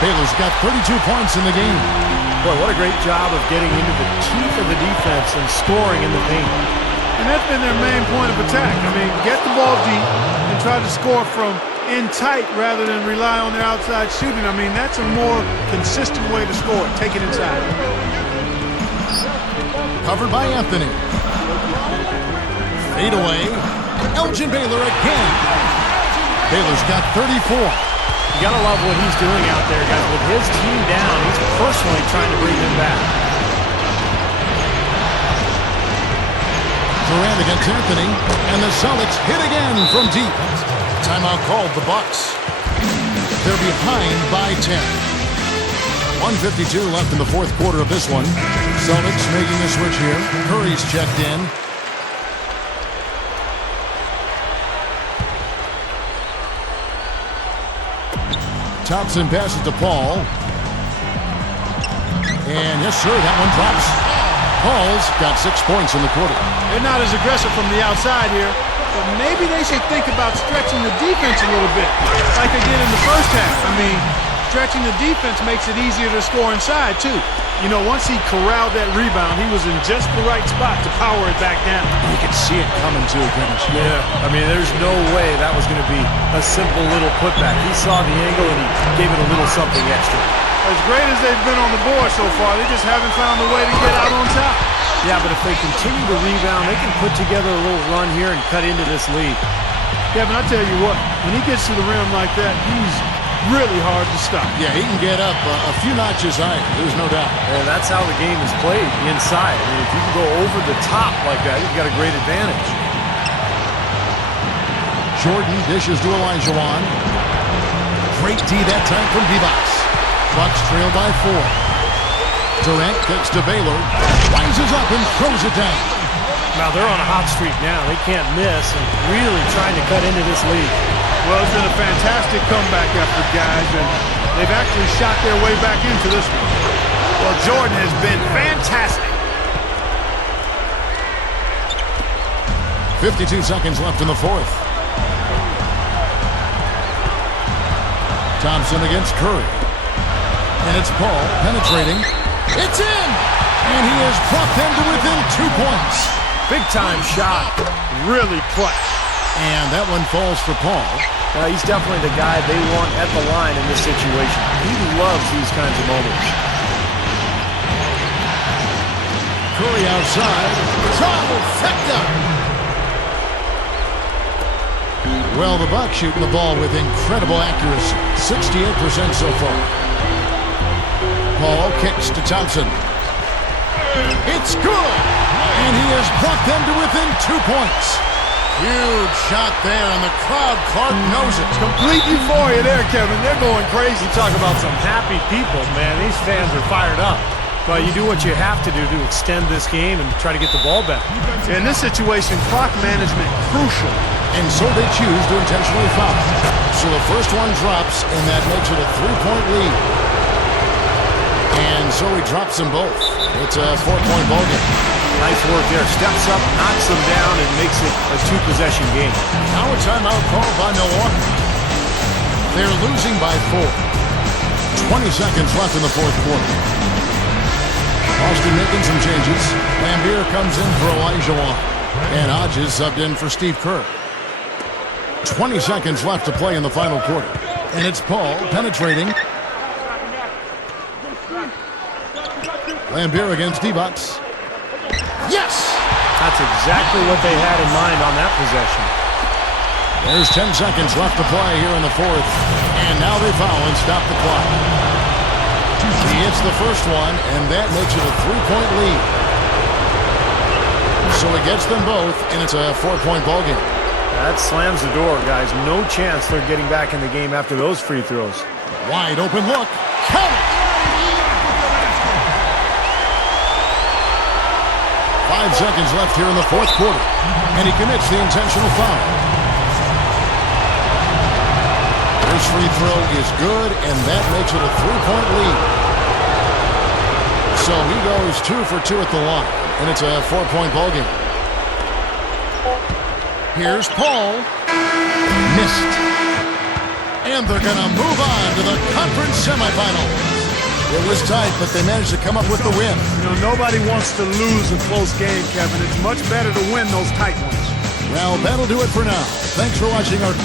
Baylor's got 32 points in the game. Boy, what a great job of getting into the teeth of the defense and scoring in the paint. And that's been their main point of attack. I mean, get the ball deep and try to score from in tight rather than rely on their outside shooting. I mean, that's a more consistent way to score. Take it inside. Covered by Anthony. Fade away. Elgin Baylor again. Baylor's got 34. You got to love what he's doing out there, guys. With his team down, he's personally trying to bring them back. Durant against Anthony, and the Celtics hit again from deep. Timeout called the Bucks. They're behind by 10. 1:52 left in the fourth quarter of this one. Celtics making a switch here. Curry's checked in. Thompson passes to Paul. And yes, sir, that one drops. Paul's got 6 points in the quarter. They're not as aggressive from the outside here, but maybe they should think about stretching the defense a little bit, like they did in the first half. I mean, stretching the defense makes it easier to score inside, too. You know, once he corralled that rebound, he was in just the right spot to power it back down. You can see it coming, too, Dennis. Yeah, I mean, there's no way that was going to be a simple little putback. He saw the angle, and he gave it a little something extra. As great as they've been on the board so far, they just haven't found a way to get out on top. Yeah, but if they continue to rebound, they can put together a little run here and cut into this lead. Kevin, I tell you what, when he gets to the rim like that, he's really hard to stop. Yeah, he can get up a few notches higher, there's no doubt. And that's how the game is played, inside. I mean, if you can go over the top like that, you've got a great advantage. Jordan dishes to Olajuwon. Great D that time from D-Box. Bucks trail by 4. Durant kicks to Baylor. Rises up and throws it down. Now they're on a hot streak now. They can't miss and really trying to cut into this lead. Well, it's been a fantastic comeback effort, guys, and they've actually shot their way back into this one. Well, Jordan has been fantastic. 52 seconds left in the fourth. Thompson against Curry. And it's Paul penetrating. It's in! And he has brought them to within 2 points. Big-time shot. Really clutch. And that one falls for Paul. He's definitely the guy they want at the line in this situation. He loves these kinds of moments. Curry outside. Trifecta! Well, the Bucks shooting the ball with incredible accuracy. 68% so far. Paul kicks to Thompson. It's good! And he has brought them to within 2 points. Huge shot there, and the crowd, Clark, knows it. Complete euphoria there, Kevin. They're going crazy. You talk about some happy people, man. These fans are fired up. But you do what you have to do to extend this game and try to get the ball back. In this situation, clock management crucial. And so they choose to intentionally foul. So the first one drops, and that makes it a 3-point lead. And so he drops them both. It's a 4-point ball game. Nice work there. Steps up, knocks them down, and makes it a 2-possession game. Now a timeout called by Milwaukee. They're losing by 4. 20 seconds left in the fourth quarter. Austin making some changes. Lambier comes in for Olajuwon. And Hodges subbed in for Steve Kerr. 20 seconds left to play in the final quarter. And it's Paul penetrating. Lambier against D-Box. Yes! That's exactly what they had in mind on that possession. There's 10 seconds left to play here in the fourth. And now they foul and stop the clock. He hits the first one, and that makes it a 3-point lead. So he gets them both, and it's a 4-point ball game. That slams the door, guys. No chance they're getting back in the game after those free throws. Wide open look. Count it! 5 seconds left here in the fourth quarter. And he commits the intentional foul. His free throw is good, and that makes it a 3-point lead. So he goes 2 for 2 at the line, and it's a 4-point ball game. Here's Paul. Missed. And they're going to move on to the conference semifinals. It was tight, but they managed to come up with the win. You know, nobody wants to lose a close game, Kevin. It's much better to win those tight ones. Well, that'll do it for now. Thanks for watching our